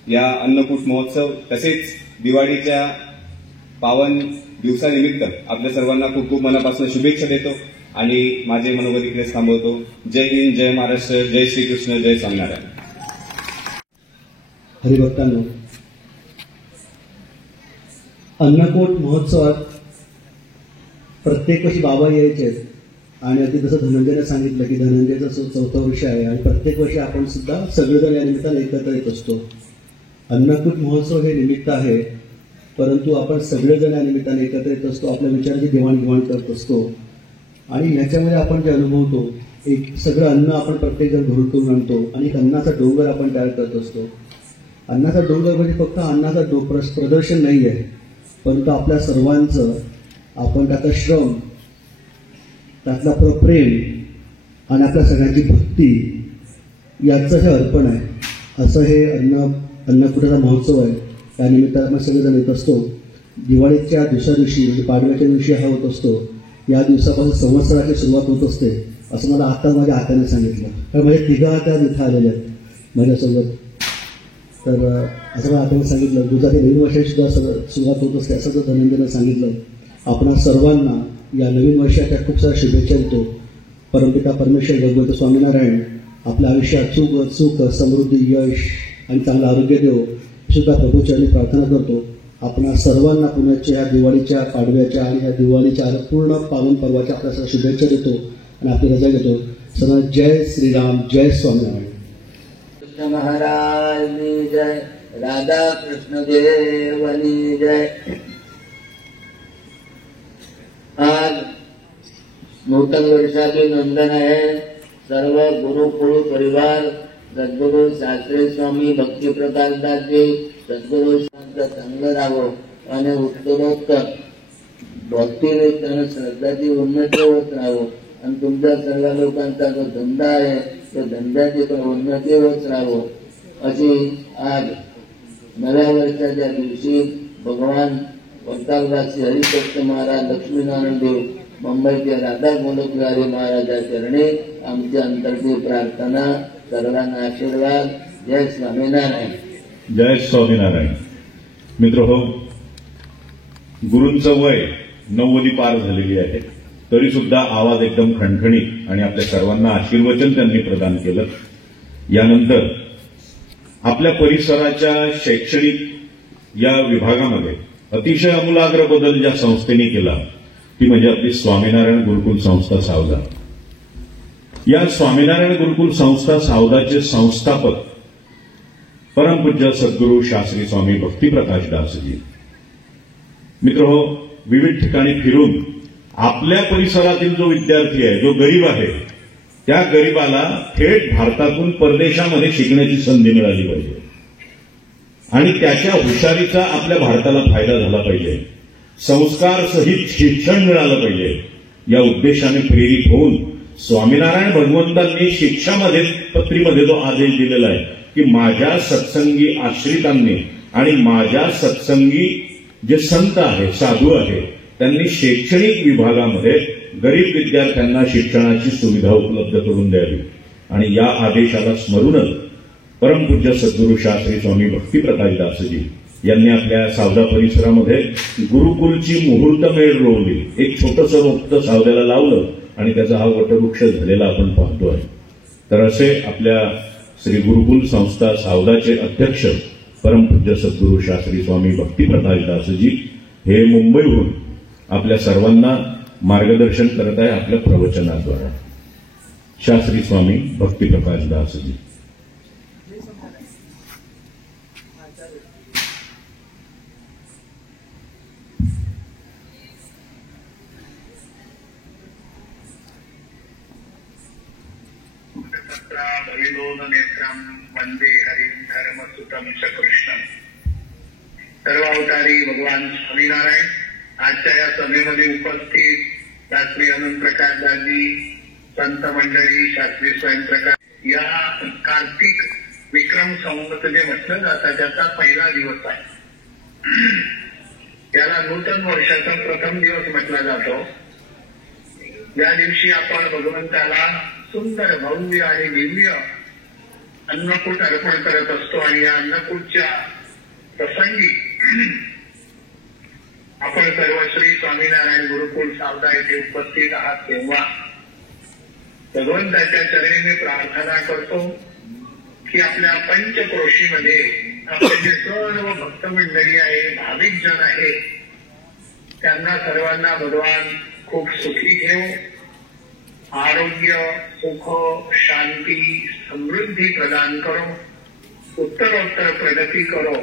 या अन्नकूट महोत्सव तसेच दिवाळीच्या पावन दिवसानिमित्त आपल्या सर्वांना खूप खूप मनापासून शुभेच्छा देतो आणि माझे मनोगत इकडेच थांबवतो. जय हिंद, जय महाराष्ट्र, जय श्रीकृष्ण, जय स्वामीनारायण. हरिभक्तांनो, अन्नकूट महोत्सवात प्रत्येक वर्षी बाबा यायचे आणि अगदी जसं धनंजयने सांगितलं की धनंजयचा 4था वर्ष आहे आणि प्रत्येक वर्षी आपण सुद्धा सगळेजण या निमित्ताने एकत्र येत असतो. अन्नकूट महोत्सव हे निमित्त आहे, परंतु आपण सगळेजण या निमित्ताने एकत्र येत असतो, आपल्या विचारांची देवाणघेवाण करत असतो आणि याच्यामध्ये आपण जे अनुभवतो एक सगळं अन्न आपण प्रत्येकजण घरून करून आणतो आणि एक अन्नाचा डोंगर आपण तयार करत असतो. अन्नाचा डोंगर म्हणजे फक्त अन्नाचा प्रदर्शन नाही आहे, परंतु आपल्या सर्वांचं आपण त्याचा श्रम, त्यातला प्रेम आणि आपल्या सगळ्यांची भक्ती याचं हे अर्पण आहे. असं हे अन्नकूटाचा महोत्सव आहे. त्यानिमित्तानं आपण सगळेजण येत असतो. दिवाळीच्या दुसऱ्या दिवशी म्हणजे पाडव्याच्या दिवशी हा होत असतो. या दिवसापासून संवत्सराची सुरुवात होत असते असं मला आता माझ्या हाताने सांगितलं. कारण माझ्या 3 हात्या इथं आलेल्या आहेत माझ्यासोबत. तर असं मला हाताने सांगितलं गुजराती नवीन वर्षाची सुद्धा सुरुवात होत असते असं जर धनंजयने सांगितलं. आपण सर्वांना या नवीन वर्षाच्या खूप साऱ्या शुभेच्छा देतो. परमपिता परमेश्वर भगवंत स्वामीनारायण आपल्या आयुष्यात सुख समृद्धी, यश आणि चांगलं आरोग्य देव सुद्धा प्रभूचरणी प्रार्थना करतो. आपण सर्वांना पुण्याच्या या दिवाळीच्या, पाडव्याच्या आणि या दिवाळीच्या पूर्ण पावन पर्वाच्या आपल्या शुभेच्छा देतो आणि आपली रजा घेतो. सर्व जय श्रीराम, जय स्वामीनारायण. कृष्ण महाराज जय, राधा कृष्ण देवनी जय. आज नूतन वर्षाचे नंदन आहे. सर्व गुरुकुळ परिवार, सद्गुरू शास्त्री स्वामी भक्ती प्रकाशदासजी, सद्गुरू शांत चांगलं राहावं आणि उत्तरोत्तर भक्तीने श्रद्धाची उन्नती होत राहावं आणि तुमच्या सर्व लोकांचा जो धंदा आहे तो धंद्याची पण उन्नती होत राहावं अशी आज नव्या वर्षाच्या दिवशी भगवान वैतागवासी हरिभक्त महाराज लक्ष्मीनारायण देव मुंबईचे राधा गोलकविहारी महाराजा चरणी आमची अंतर्गत प्रार्थना. सर्वांना आशीर्वाद. जय स्वामीनारायण. जय स्वामीनारायण. मित्र हो, गुरूंचं वय 90 पार झालेली आहे, तरी सुद्धा आवाज एकदम खणखणीत आणि आपल्या सर्वांना आशीर्वचन त्यांनी प्रदान केलं. यानंतर आपल्या परिसराच्या शैक्षणिक या विभागामध्ये अतिशय आमूलाग्र बदल ज्या संस्थेने केला ती म्हणजे आपली स्वामीनारायण गुरुकुल संस्था सावदा. या स्वामीनारायण गुरुकुल संस्था सावदाचे संस्थापक परमपूज्य सद्गुरू शास्त्री स्वामी भक्तिप्रकाशदासजी. मित्र हो, विविध ठिकाणी फिरून आपल्या परिसरातील जो विद्यार्थी आहे, जो गरीब आहे, त्या गरीबाला थेट भारतातून परदेशामध्ये शिकण्याची संधी मिळाली पाहिजे आणि त्याच्या हुशारीचा आपल्या भारताला फायदा झाला पाहिजे. संस्कार सहित शिक्षण मिळालं पाहिजे. या उद्देशाने प्रेरित होऊन स्वामीनारायण भगवंतांनी शिक्षामध्ये पत्रीमध्ये जो आदेश दिलेला आहे की माझ्या सत्संगी आश्रितांनी आणि माझ्या सत्संगी जे संत आहेत, साधू आहेत, त्यांनी शैक्षणिक विभागामध्ये गरीब विद्यार्थ्यांना शिक्षणाची सुविधा उपलब्ध करून द्यावी आणि या आदेशाला स्मरूनच परमपूज्य सद्गुरू शास्त्री स्वामी भक्तिप्रकाशदासजी यांनी आपल्या सावदा परिसरामध्ये गुरुकुलची मुहूर्तमेढ रोवली. एक छोटंसं रोपटं सावद्याला लावलं आणि त्याचा हा वटवृक्ष झालेला आपण पाहतोय. तर असे आपल्या श्री गुरुकुल संस्था सावदाचे अध्यक्ष परमपूज्य सद्गुरू शास्त्री स्वामी भक्तिप्रकाशदासजी हे मुंबईहून आपल्या सर्वांना मार्गदर्शन करत आहे आपल्या प्रवचनाद्वारे. शास्त्री स्वामी भक्तिप्रकाशदासजी. वंदे हरिं धर्मसुतम कृष्ण. सर्व अवतारी भगवान स्वामीनारायण आजच्या या सभेमध्ये उपस्थित शास्त्री अनंत प्रकाशदासजी, संत मंडळी, शास्त्री स्वयंप्रकाश या कार्तिक विक्रम संवत जे म्हटलं जातं त्याचा पहिला दिवस आहे. त्याला नूतन वर्षाचा प्रथम दिवस म्हटला जातो. या दिवशी आपण भगवंताला सुंदर भव्य आणि दिव्य अन्नकूट अर्पण करत असतो. आणि या अन्नकूटच्या प्रसंगी आपण सर्व श्री स्वामीनारायण गुरुकुल सावदा येथे उपस्थित आहात तेव्हा भगवंताच्या चरणी मी प्रार्थना करतो की आपल्या पंचक्रोशीमध्ये आपले जे सर्व भक्त मंडळी आहे, भाविक जन आहे, त्यांना सर्वांना भगवान खूप सुखी घेऊ, आरोग्य, सुख, शांती, समृद्धी प्रदान करो, उत्तरोत्तर प्रगती करो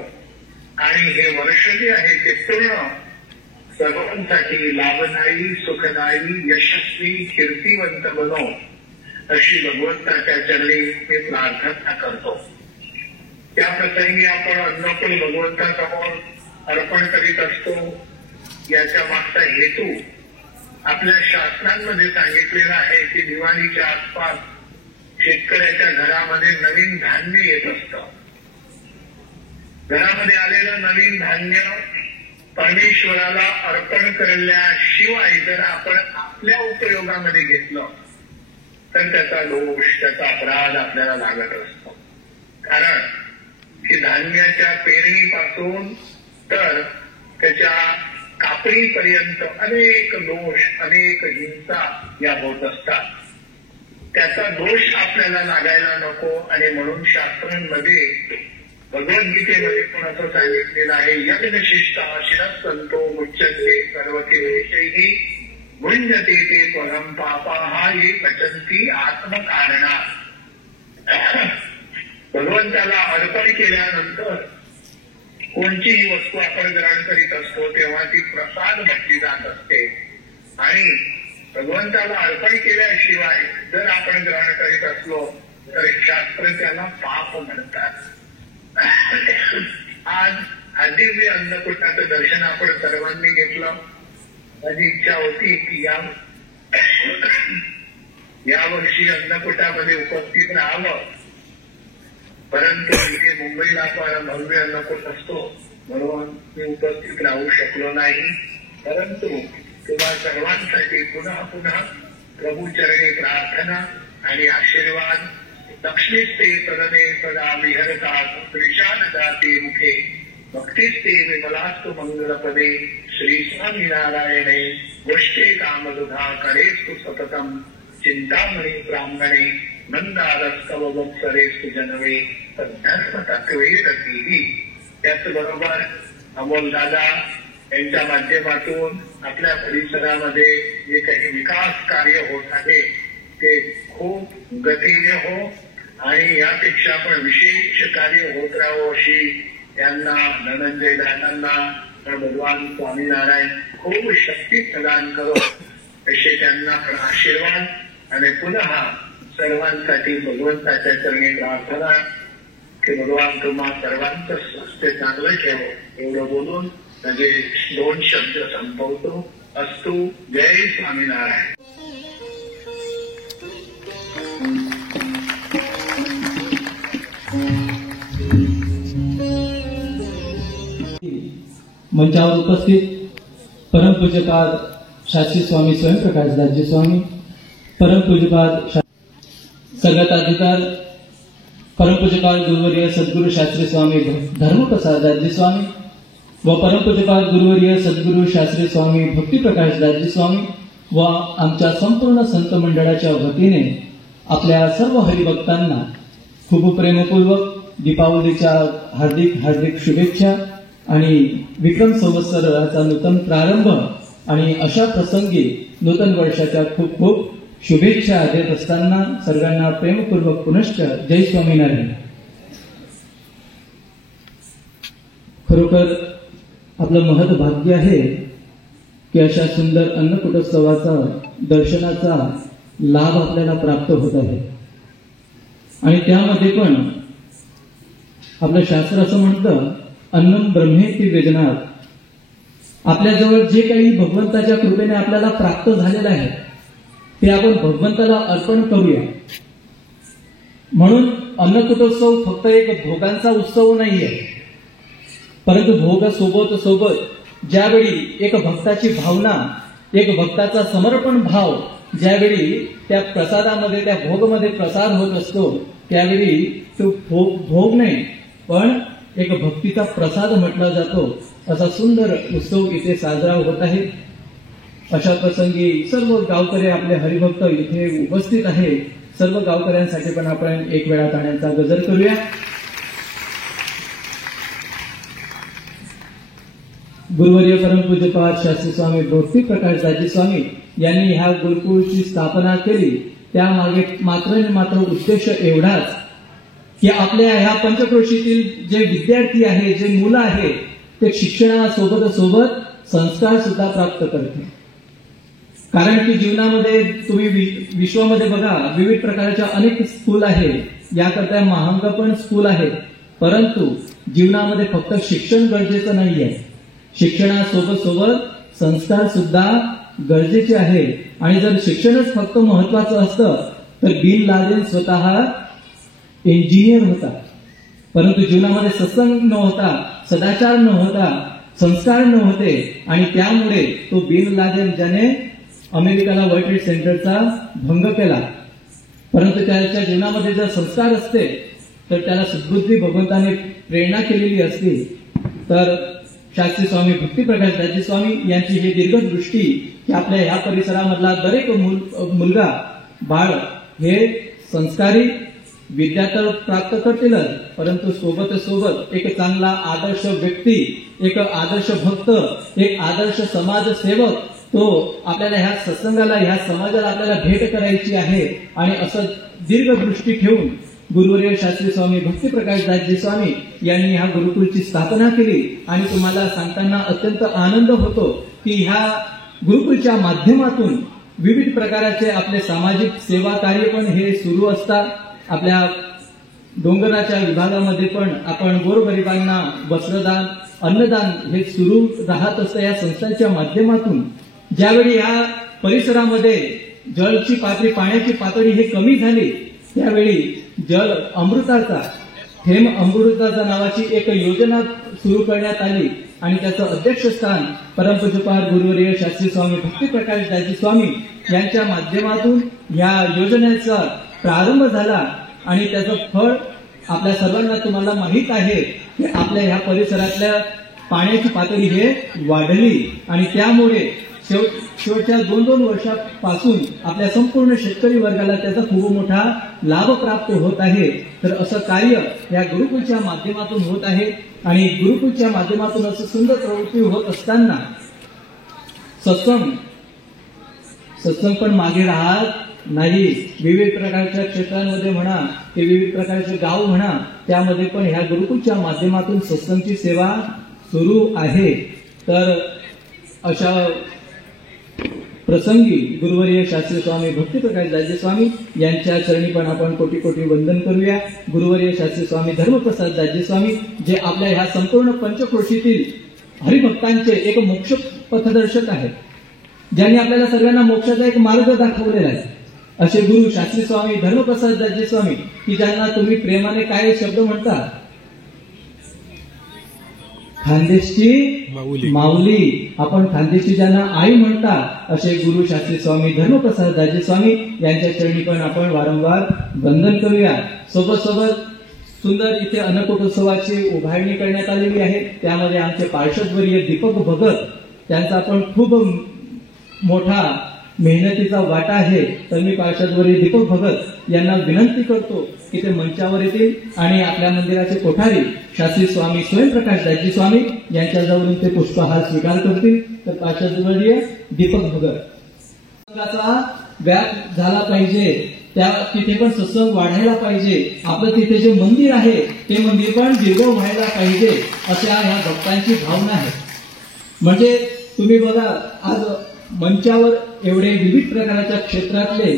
आणि हे वर्ष जे आहे ते पूर्ण सर्वांसाठी लाभदायी, सुखदायी, यशस्वी, कीर्तिवंत बनो अशी भगवंताच्या चरणी मी प्रार्थना करतो. त्या प्रसंगी आपण अन्नकूट भगवंतासमोर अर्पण करीत असतो. याच्या मागचा हेतू आपल्या शास्त्रांमध्ये सांगितलेला आहे की दिवाळीच्या आसपास शेतकऱ्याच्या घरामध्ये नवीन धान्य येत असतं. घरामध्ये आलेलं नवीन धान्य परमेश्वराला अर्पण करण्याशिवाय जर आपण आपल्या उपयोगामध्ये घेतलं तर त्याचा दोष, त्याचा अपराध आपल्याला लागत असतो. कारण की धान्याच्या पेरणीपासून तर त्याच्या कापणीपर्यंत अनेक दोष, अनेक हिंसा या होत असतात. त्याचा दोष आपल्याला लागायला नको आणि म्हणून शास्त्रांमध्ये, भगवद्गीतेमध्ये पण असं सांगितलेलं आहे, यज्ञशिष्टा शिरस्संतो मुच्यन्ते सर्वकिलेशैः भुञ्जते ते त्वरं पापाः ये पचन्ति आत्मकारणात्. भगवंताला अर्पण केल्यानंतर कोणतीही वस्तू आपण ग्रहण करीत असतो तेव्हा ती प्रसाद म्हटली जात असते. आणि भगवंताला अर्पण केल्याशिवाय जर आपण ग्रहण करीत असलो तर शास्त्र त्याला पाप म्हणतात. आज हा दिव्य अन्नकूटाचं दर्शन आपण सर्वांनी घेतलं. माझी इच्छा होती की या वर्षी अन्नकूटामध्ये उपस्थित राहावं, परंतु इथे मुंबईला फार भव्य अन्नकूट असतो म्हणून मी उपस्थित राहू शकलो नाही. परंतु तुम्हा सर्वांसाठी पुन्हा पुन्हा प्रभूचरणी प्रार्थना आणि आशीर्वाद. लक्ष्मीस्ते सदने सदा विहरता त्रिशान जाते मुखे भक्तिस्ते विमलास्तु मंगलपदे श्री स्वामीनारायणे गोष्ठे कामदुधा करेस्तु सततम चिंतामणी ब्राह्मणे मंदारस्तवत्सरेस्तु जनवे धर्म तत्वे रतीही. त्याचबरोबर अमोल दादा यांच्या माध्यमातून आपल्या परिसरामध्ये जे काही विकास कार्य होत आहे ते खूप गतीने हो आणि यापेक्षा पण विशेष कार्य होत राहो अशी त्यांना, धनंजय दादांना भगवान स्वामीनारायण खूप शक्ती प्रदान करो असे त्यांना पण आशीर्वाद. आणि पुन्हा सर्वांसाठी भगवंताच्या चरणी प्रार्थना की भगवान तुम्हा सर्वांचं स्वास्थ्य चांगलं ठेवो. एवढं बोलून म्हणजे 2 शब्द संपवतो. अस्तु. जय स्वामीनारायण. मंचावर उपस्थित परमपूज्यपाद शास्त्री स्वामी स्वयंप्रकाशदासजी स्वामी, परमपूज्यपाद संगताधिकार परमपूज्यपाद गुरुवर्य सद्गुरु शास्त्री स्वामी धर्मप्रसाददासजी स्वामी व परमपूज्यपाद गुरुवर्य सद्गुरु शास्त्री स्वामी भक्तिप्रकाशदासजी स्वामी व आमच्या संपूर्ण संत मंडळाच्या वतीने आपल्या सर्व हरिभक्तांना खूप प्रेमपूर्वक दीपावलीच्या हार्दिक हार्दिक शुभेच्छा आणि विक्रम संवत्सराचा नूतन प्रारंभ आणि अशा प्रसंगी नूतन वर्षाच्या खूप खूप शुभेच्छा देत असताना सर्वांना प्रेमपूर्वक पुनश्च जय स्वामीनारायण. खरोखर आपलं महत् भाग्य आहे की अशा सुंदर अन्नकूटोत्सवाचा दर्शनाचा लाभ आपल्याला प्राप्त होत आहे. आणि त्यामध्ये पण आपलं शास्त्र असं म्हणतं अन्नम ब्रह्मेति वेदनात. आपल्याजवळ जे काही भगवंताच्या कृपेने आपल्याला प्राप्त झालेलं आहे ते आपण भगवंताला अर्पण करूया. म्हणून अन्नकूटोत्सव फक्त एक भोगांचा उत्सव नाहीये, परंतु भोग सोबत ज्यावेळी एक भक्ताची भावना, एक भक्ताचा समर्पण भाव ज्यावेळी त्या प्रसादामध्ये, त्या भोगमध्ये प्रसाद होत असतो, त्यावेळी तो भोग नाही पण एक भक्तीचा प्रसाद म्हटला जातो. असा सुंदर उत्सव इथे साजरा होत आहे. अशा प्रसंगी सर्व गावकरी, आपले हरिभक्त इथे उपस्थित आहे. सर्व गावकऱ्यांसाठी पण आपण एक वेळा गाण्यांचा गजर करूया. गुरुवर्य परमपूज्यपाद शास्त्री स्वामी भक्ती प्रकाश दाजी स्वामी यांनी ह्या गुरुकुळची स्थापना केली. त्यामागे मात्र उद्देश एवढाच की आपल्या ह्या पंचक्रोशीतील जे विद्यार्थी आहे, जे मुलं आहे, ते शिक्षणासोबत संस्कार सुद्धा प्राप्त करतील. कारण की जीवनामध्ये तुम्ही विश्वामध्ये बघा, विविध प्रकारच्या अनेक स्कूल आहे, याकरता महांग पण स्कूल आहे, परंतु जीवनामध्ये फक्त शिक्षण गरजेचं नाहीये. शिक्षणासोबत संस्कार सुद्धा गरजेचे आहे. आणि जर शिक्षणच फक्त महत्वाचं असतं तर बिन लादेन स्वतः इंजिनियर होता, परंतु जीवनामध्ये सत्संग न होता, सदाचार न होता, संस्कार न होते, आणि त्यामुळे तो बिन लादेन ज्याने अमेरिकाला वर्ल्ड ट्रेड सेंटरचा भंग केला, परंतु त्याच्या जीवनामध्ये जर संस्कार असते तर त्याला सद्बुद्धी भगवंताने प्रेरणा केलेली असती. तर शास्त्री स्वामी भक्ती प्रकाश दाजी स्वामी यांची ही दीर्घदृष्टी की आपल्या ह्या परिसरामधला दरेक मुलगा बाळ हे संस्कारी विद्या तर प्राप्त करतीलच, परंतु सोबत एक चांगला आदर्श व्यक्ती, एक आदर्श भक्त, एक आदर्श समाजसेवक तो आपल्याला ह्या सत्संगाला, ह्या समाजाला आपल्याला भेट करायची आहे. आणि असं दीर्घदृष्टी ठेवून गुरुवर्य शास्त्री स्वामी भक्ती प्रकाश दाजी स्वामी यांनी ह्या गुरुकुलची स्थापना केली. आणि तुम्हाला सांगताना अत्यंत आनंद होतो की ह्या गुरुकुलच्या माध्यमातून विविध प्रकारचे आपले सामाजिक सेवा कार्य पण हे सुरू असतात. आपल्या डोंगराच्या विभागामध्ये पण आपण गोरगरिबांना वस्त्रदान, अन्नदान हे सुरू राहत असतं या संस्थांच्या माध्यमातून. ज्यावेळी या परिसरामध्ये जलची पातळी, पाण्याची पातळी हे कमी झाली, त्यावेळी जल अमृताचा, थेंब अमृताचा नावाची एक योजना सुरू करण्यात आली. आणि त्याचं अध्यक्षस्थान परमपूज्यपाद गुरुवर्य शास्त्री स्वामी भक्ती प्रकाश दाजी स्वामी यांच्या माध्यमातून या योजनेचा प्रारंभ झाला. आणि त्याचं फळ आपल्या सर्वांना तुम्हाला माहीत आहे की आपल्या ह्या परिसरातल्या पाण्याची पातळी हे वाढली. आणि त्यामुळे शेवटच्या 2-2 वर्षापासून आपल्या संपूर्ण शेतकरी वर्गाला त्याचा खूप मोठा लाभ प्राप्त होत आहे. तर असं कार्य या गुरुकुलच्या माध्यमातून होत आहे. आणि गुरुकुलच्या माध्यमातून असं सुंदर प्रवृत्ती होत असताना सत्संग पण मागे राहत नाही. विविध प्रकारच्या क्षेत्रांमध्ये म्हणा, ते विविध प्रकारचे गाव म्हणा, त्यामध्ये पण ह्या गुरुकुलच्या माध्यमातून सत्संगची सेवा सुरू आहे. तर अशा प्रसंगी गुरुवर्य शास्त्री स्वामी भक्ती प्रकाश दाजी स्वामी यांच्या चरणी पण आपण कोटी कोटी वंदन करूया. गुरुवर्य शास्त्री स्वामी धर्मप्रसाद दाजी स्वामी जे आपल्या ह्या संपूर्ण पंचक्रोशीतील हरिभक्तांचे एक मोक्ष पथदर्शक आहेत, ज्यांनी आपल्याला सर्वांना मोक्षाचा एक मार्ग दाखवलेला आहे. असे गुरु शास्त्री स्वामी धर्मप्रसाद दाजी स्वामी की ज्यांना तुम्ही प्रेमाने काय शब्द म्हणता, खानदेशची माऊली, आपण खानदेशची ज्यांना आई म्हणता, असे गुरु शास्त्री स्वामी धर्मप्रसाद दाजी स्वामी यांच्या चरणी पण आपण वारंवार वंदन करूया. सोबत सुंदर इथे अन्नकूटोत्सवाची उभारणी करण्यात आलेली आहे. त्यामध्ये आमचे पार्षदवर्य दीपक भगत, त्यांचा पण खूप मोठा मेहनतीचा वाटा आहे. तर मी पार्षदवर्य दीपक भगत यांना विनंती करतो की ते मंचावर येतील आणि आपल्या मंदिराचे कोठारी शास्त्री स्वामी स्वयंप्रकाश दाजी स्वामी यांच्याजवळून ते पुष्पहार स्वीकार करतील. तर पार्षदवर्य दीपक भगत, सत्संगाचा व्याप झाला पाहिजे, त्या तिथे पण सत्संग वाढायला पाहिजे, आपलं तिथे जे मंदिर आहे ते मंदिर पण दीर्घ व्हायला पाहिजे, अशा ह्या भक्तांची भावना आहे. म्हणजे तुम्ही बघा, आज मंचावर एवढे विविध प्रकारच्या क्षेत्रातले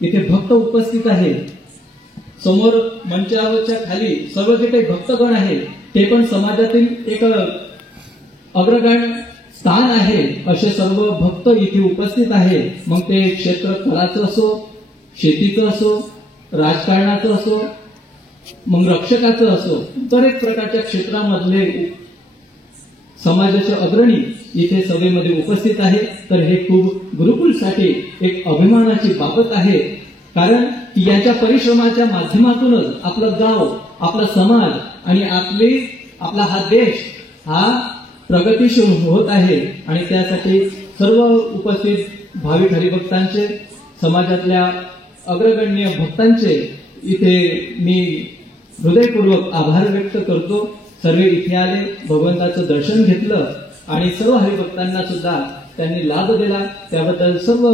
इथे भक्त उपस्थित आहे. समोर मंचावरच्या खाली सर्व जे काही भक्तगण आहे ते पण समाजातील एक अग्रगण्य स्थान आहे. असे सर्व भक्त इथे उपस्थित आहे. मग ते क्षेत्र कलाचं असो, शेतीचं असो, राजकारणाचं असो, मग रक्षकाचं असो, बरेच प्रकारच्या क्षेत्रामधले समाजाचे अग्रणी इथे सभेमध्ये उपस्थित आहे. तर हे खूप गुरुकुलसाठी एक अभिमानाची बाबत आहे. कारण याच्या परिश्रमाच्या माध्यमातूनच आपलं गाव, आपला समाज आणि आपला हा देश हा प्रगतीशील होत आहे. आणि त्यासाठी सर्व उपस्थित भाविक हरिभक्तांचे, समाजातल्या अग्रगण्य भक्तांचे इथे मी हृदयपूर्वक आभार व्यक्त करतो. सर्व इथे आले, भगवंताचं दर्शन घेतलं आणि सर्व हरिभक्तांना सुद्धा त्यांनी लाभ दिला. त्याबद्दल सर्व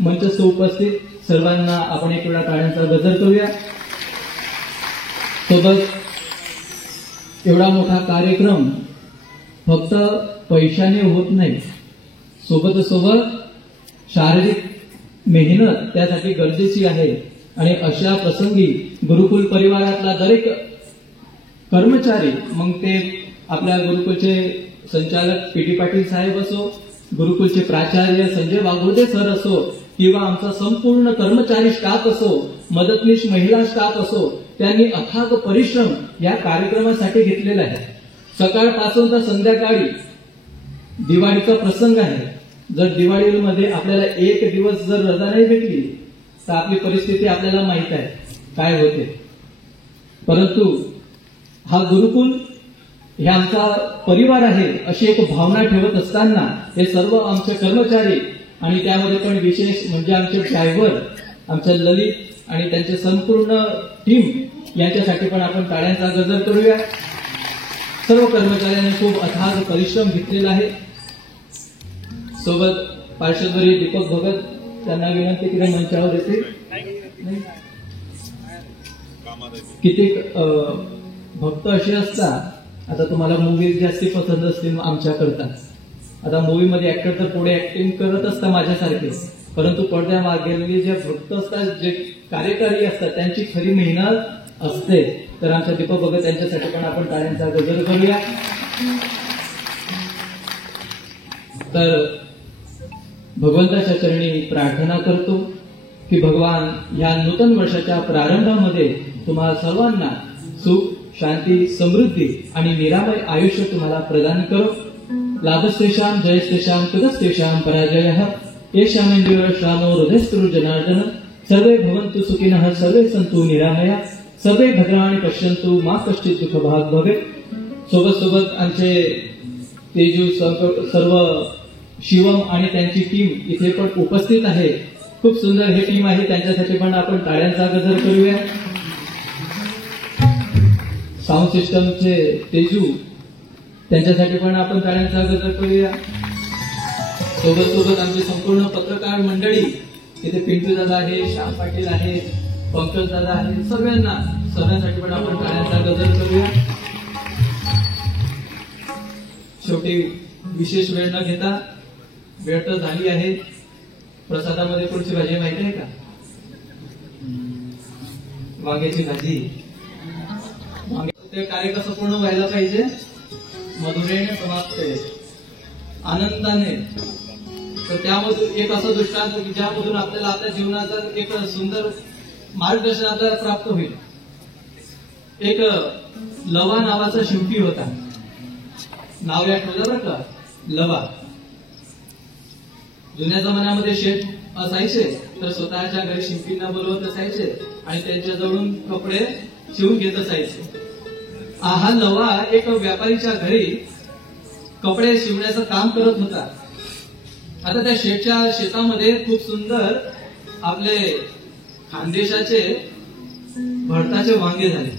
मंचस्थ उपस्थित सर्वांना आपण एक वेळा टाळ्यांचा गजर करूया. सोबत एवढा मोठा कार्यक्रम फक्त पैशाने होत नाही, सोबत शारीरिक मेहनत त्यासाठी गरजेची आहे. आणि अशा प्रसंगी गुरुकुल परिवारातला दरेक कर्मचारी, मग ते आपल्या गुरुकुलचे संचालक पीटी पाटील साहेब असो, गुरुकुलचे प्राचार्य संजय वाघोडे सर असो, किंवा आमचा संपूर्ण कर्मचारी स्टाफ असो, मदतनीश महिला स्टाफ असो, त्यांनी अथाग परिश्रम या कार्यक्रमासाठी घेतलेला आहे. सकाळपासून तर संध्याकाळी दिवाळीचा प्रसंग आहे. जर दिवाळीमध्ये आपल्याला एक दिवस जर रजा नाही भेटली तर आपली परिस्थिती आपल्याला माहित आहे काय होते. परंतु हा गुरुकुल हे आमचा परिवार आहे अशी एक भावना ठेवत असताना हे सर्व आमचे कर्मचारी आणि त्यामध्ये पण विशेष म्हणजे आमचे ड्रायव्हर, आमचे ललित आणि त्यांचे संपूर्ण टीम यांच्यासाठी पण आपण टाळ्यांचा गजर करूया. सर्व कर्मचाऱ्यांनी खूप अथाग परिश्रम घेतलेला आहे. सोबत पार्श्वधरी दीपक भगत, त्यांना विनंती की मंचावर येते. कित्येक भक्त असे असतात, आता तुम्हाला मूवी जास्ती पसंत असतील आमच्या करता. आता मूवीमध्ये ऍक्टर तर पुढे ऍक्टिंग करत असतात माझ्यासारखे, परंतु पडद्या मागे जे भक्त असतात, जे कार्यकारी असतात, त्यांची खरी मेहनत असते. तर आमच्या दीपक भगत यांच्यासाठी पण आपण टाळ्यांचा गजर करूया. तर भगवंताच्या चरणी प्रार्थना करतो की भगवान या नूतन वर्षाच्या प्रारंभामध्ये तुम्हा सर्वांना सुख, शांती, समृद्धी आणि निरामय आयुष्य तुम्हाला प्रदान करो. लाभस्तेषां जयस्तेषां तुगस्तेषां पराजयः येषामेन्द्रियो श्रामो हृदयस्तु जनार्दन सर्वे भवन्तु सुखिनः सर्वे सन्तु निरामया सर्वे भद्राणि पश्यन्तु मा कश्चित् दुःखभाग् भवेत्. सोबत आमचे तेजू सर्व शिवम आणि त्यांची टीम इथे पण उपस्थित आहे. खूप सुंदर हे टीम आहे, त्यांच्यासाठी पण आपण टाळ्यांचा गजर करूया. साऊंड सिस्टमचे तेजू, त्यांच्यासाठी पण आपण टाळ्यांचा गजर करूया. सोबत आमची संपूर्ण पत्रकार मंडळी, तिथे पिंटू दादा आहे, श्याम पाटील आहे, पंकज दादा आहे, सगळ्यांसाठी पण आपण टाळ्यांचा गजर करूया. शेवटी विशेष वेळ न घेता, वेळ तर झाली आहे, प्रसादामध्ये पुढची भाजी माहिती आहे का? वांग्याची भाजी. ते कार्य कसं पूर्ण व्हायला पाहिजे? मधुरेने समाप्त, आनंदाने. तर त्यामधून एक असं दृष्टांत की ज्यामधून आपल्याला आपल्या जीवनाचा एक सुंदर मार्गदर्शन आपल्याला प्राप्त होईल. एक लवा नावाचा शिंपी होता. नाव या ठेवलं बरं का, लवा. जुन्या जमान्यामध्ये शेठ असायचे तर स्वतःच्या घरी शिंपींना बोलवत असायचे आणि त्यांच्याजवळून कपडे शिवून घेत असायचे. हा लवा एक व्यापारीच्या घरी कपडे शिवण्याचं काम करत होता. आता त्या शेठच्या शेतामध्ये खूप सुंदर आपले खानदेशाचे भरताचे वांगे झाले.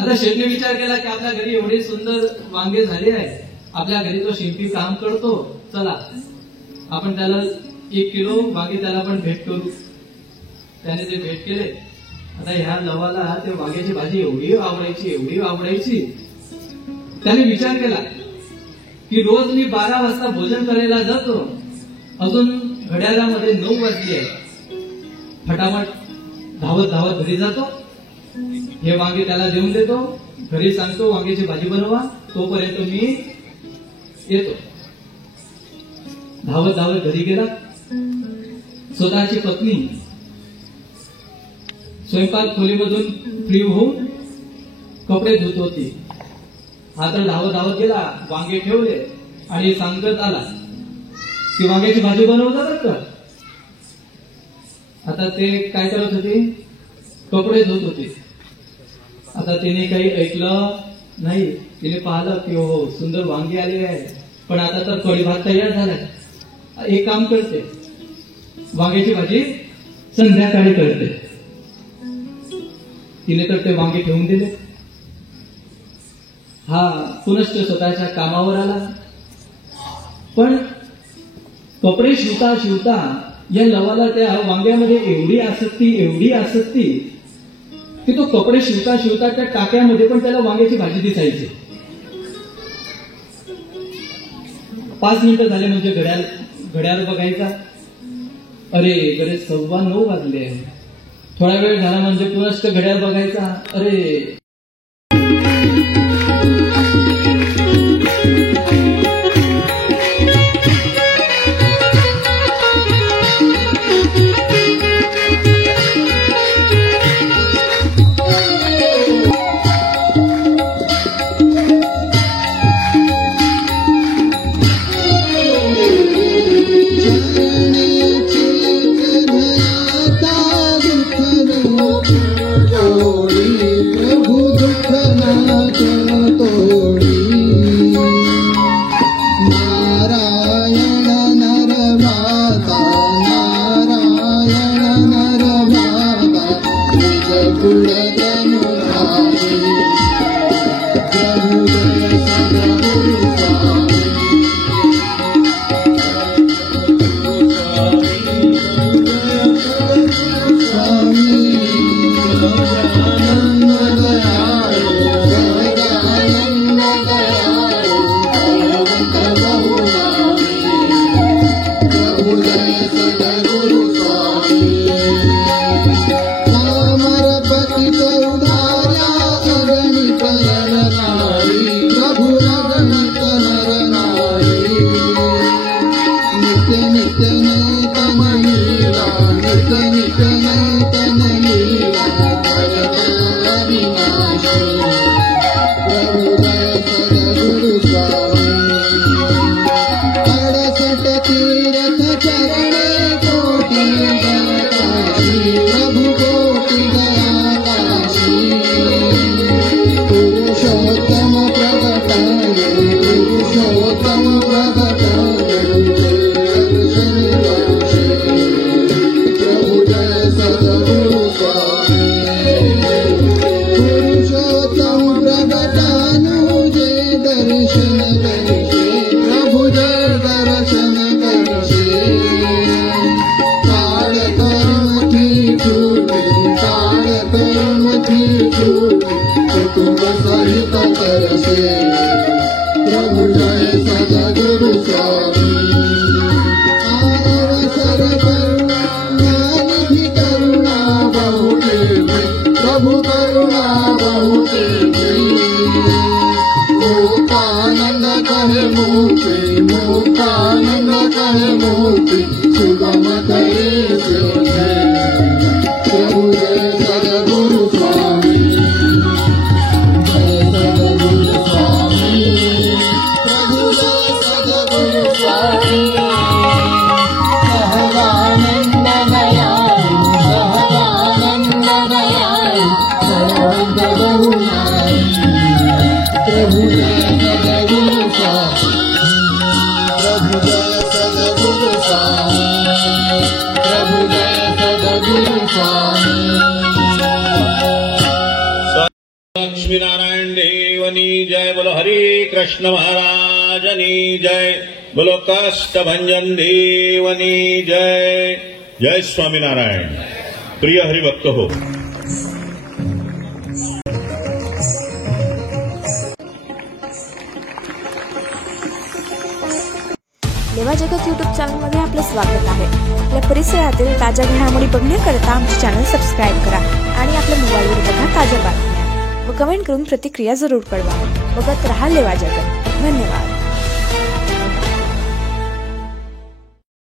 आता शेठने विचार केला की आपल्या घरी एवढे सुंदर वांगे झाले आहे, आपल्या घरी तो शिंपी काम करतो, चला आपण त्याला 1 किलो वांगे त्याला पण भेट करू. त्याने ते भेट केले. आता ह्या लवाला ते वांग्याची भाजी एवढी आवडायची. त्याने विचार केला की रोज मी 12 वाजता भोजन करायला जातो, अजून घड्याळामध्ये 9 वाजले आहे. फटाफट धावत घरी जातो, हे वांगे त्याला देऊन देतो, घरी सांगतो वांग्याची भाजी बनवा, तोपर्यंत मी येतो. धावत घरी गेला. स्वतःची पत्नी स्वयंपाक खोलीमधून फ्री होऊन कपडे धुत होती. हा तर धावत गेला, वांगे ठेवले आणि सांगत आला की वांग्याची भाजी बनवतात का. आता ते काय करत होते, कपडे धुत होते. आता तिने काही ऐकलं नाही. तिने पाहिलं की हो सुंदर वांगी आलेली आहे, पण आता तर कढी भात तयार झालाय. एक काम करते, वांग्याची भाजी संध्याकाळी करते. तिने तर ते वांगे ठेवून दिले. हा पुनश्च स्वतःच्या कामावर आला. पण कपडे शिवता शिवता या लवाला त्या वांग्यामध्ये एवढी आसक्ती की तो कपडे शिवता शिवता त्या टाक्यामध्ये पण त्याला वांग्याची भाजी दिसायची. 5 मिनिटं झाले म्हणजे घड्याळ बघायचा. अरे गडे 9:15 वाजले. थोडा वेळ झाला म्हणजे पुनश्च घड्याळ बघायचा. अरे लक्ष्मीनारायण देवनी जय. बोलो हरे कृष्ण महाराजनी जय. बोलो कष्टभंजन देवनी जय. जय स्वामीनारायण. प्रिय हरिभक्त हो, लेवा जगत यूट्यूब चॅनलमध्ये आपलं स्वागत आहे. आपल्या परिसरातील ताज्या घडामोडी बघण्याकरता आमचे चॅनल सबस्क्राईब करा आणि आपल्या मोबाईलवर बघा ताज्या बातम्या व कमेंट करून प्रतिक्रिया जरूर कळवा. बघत रहा लेवा जगत. धन्यवाद.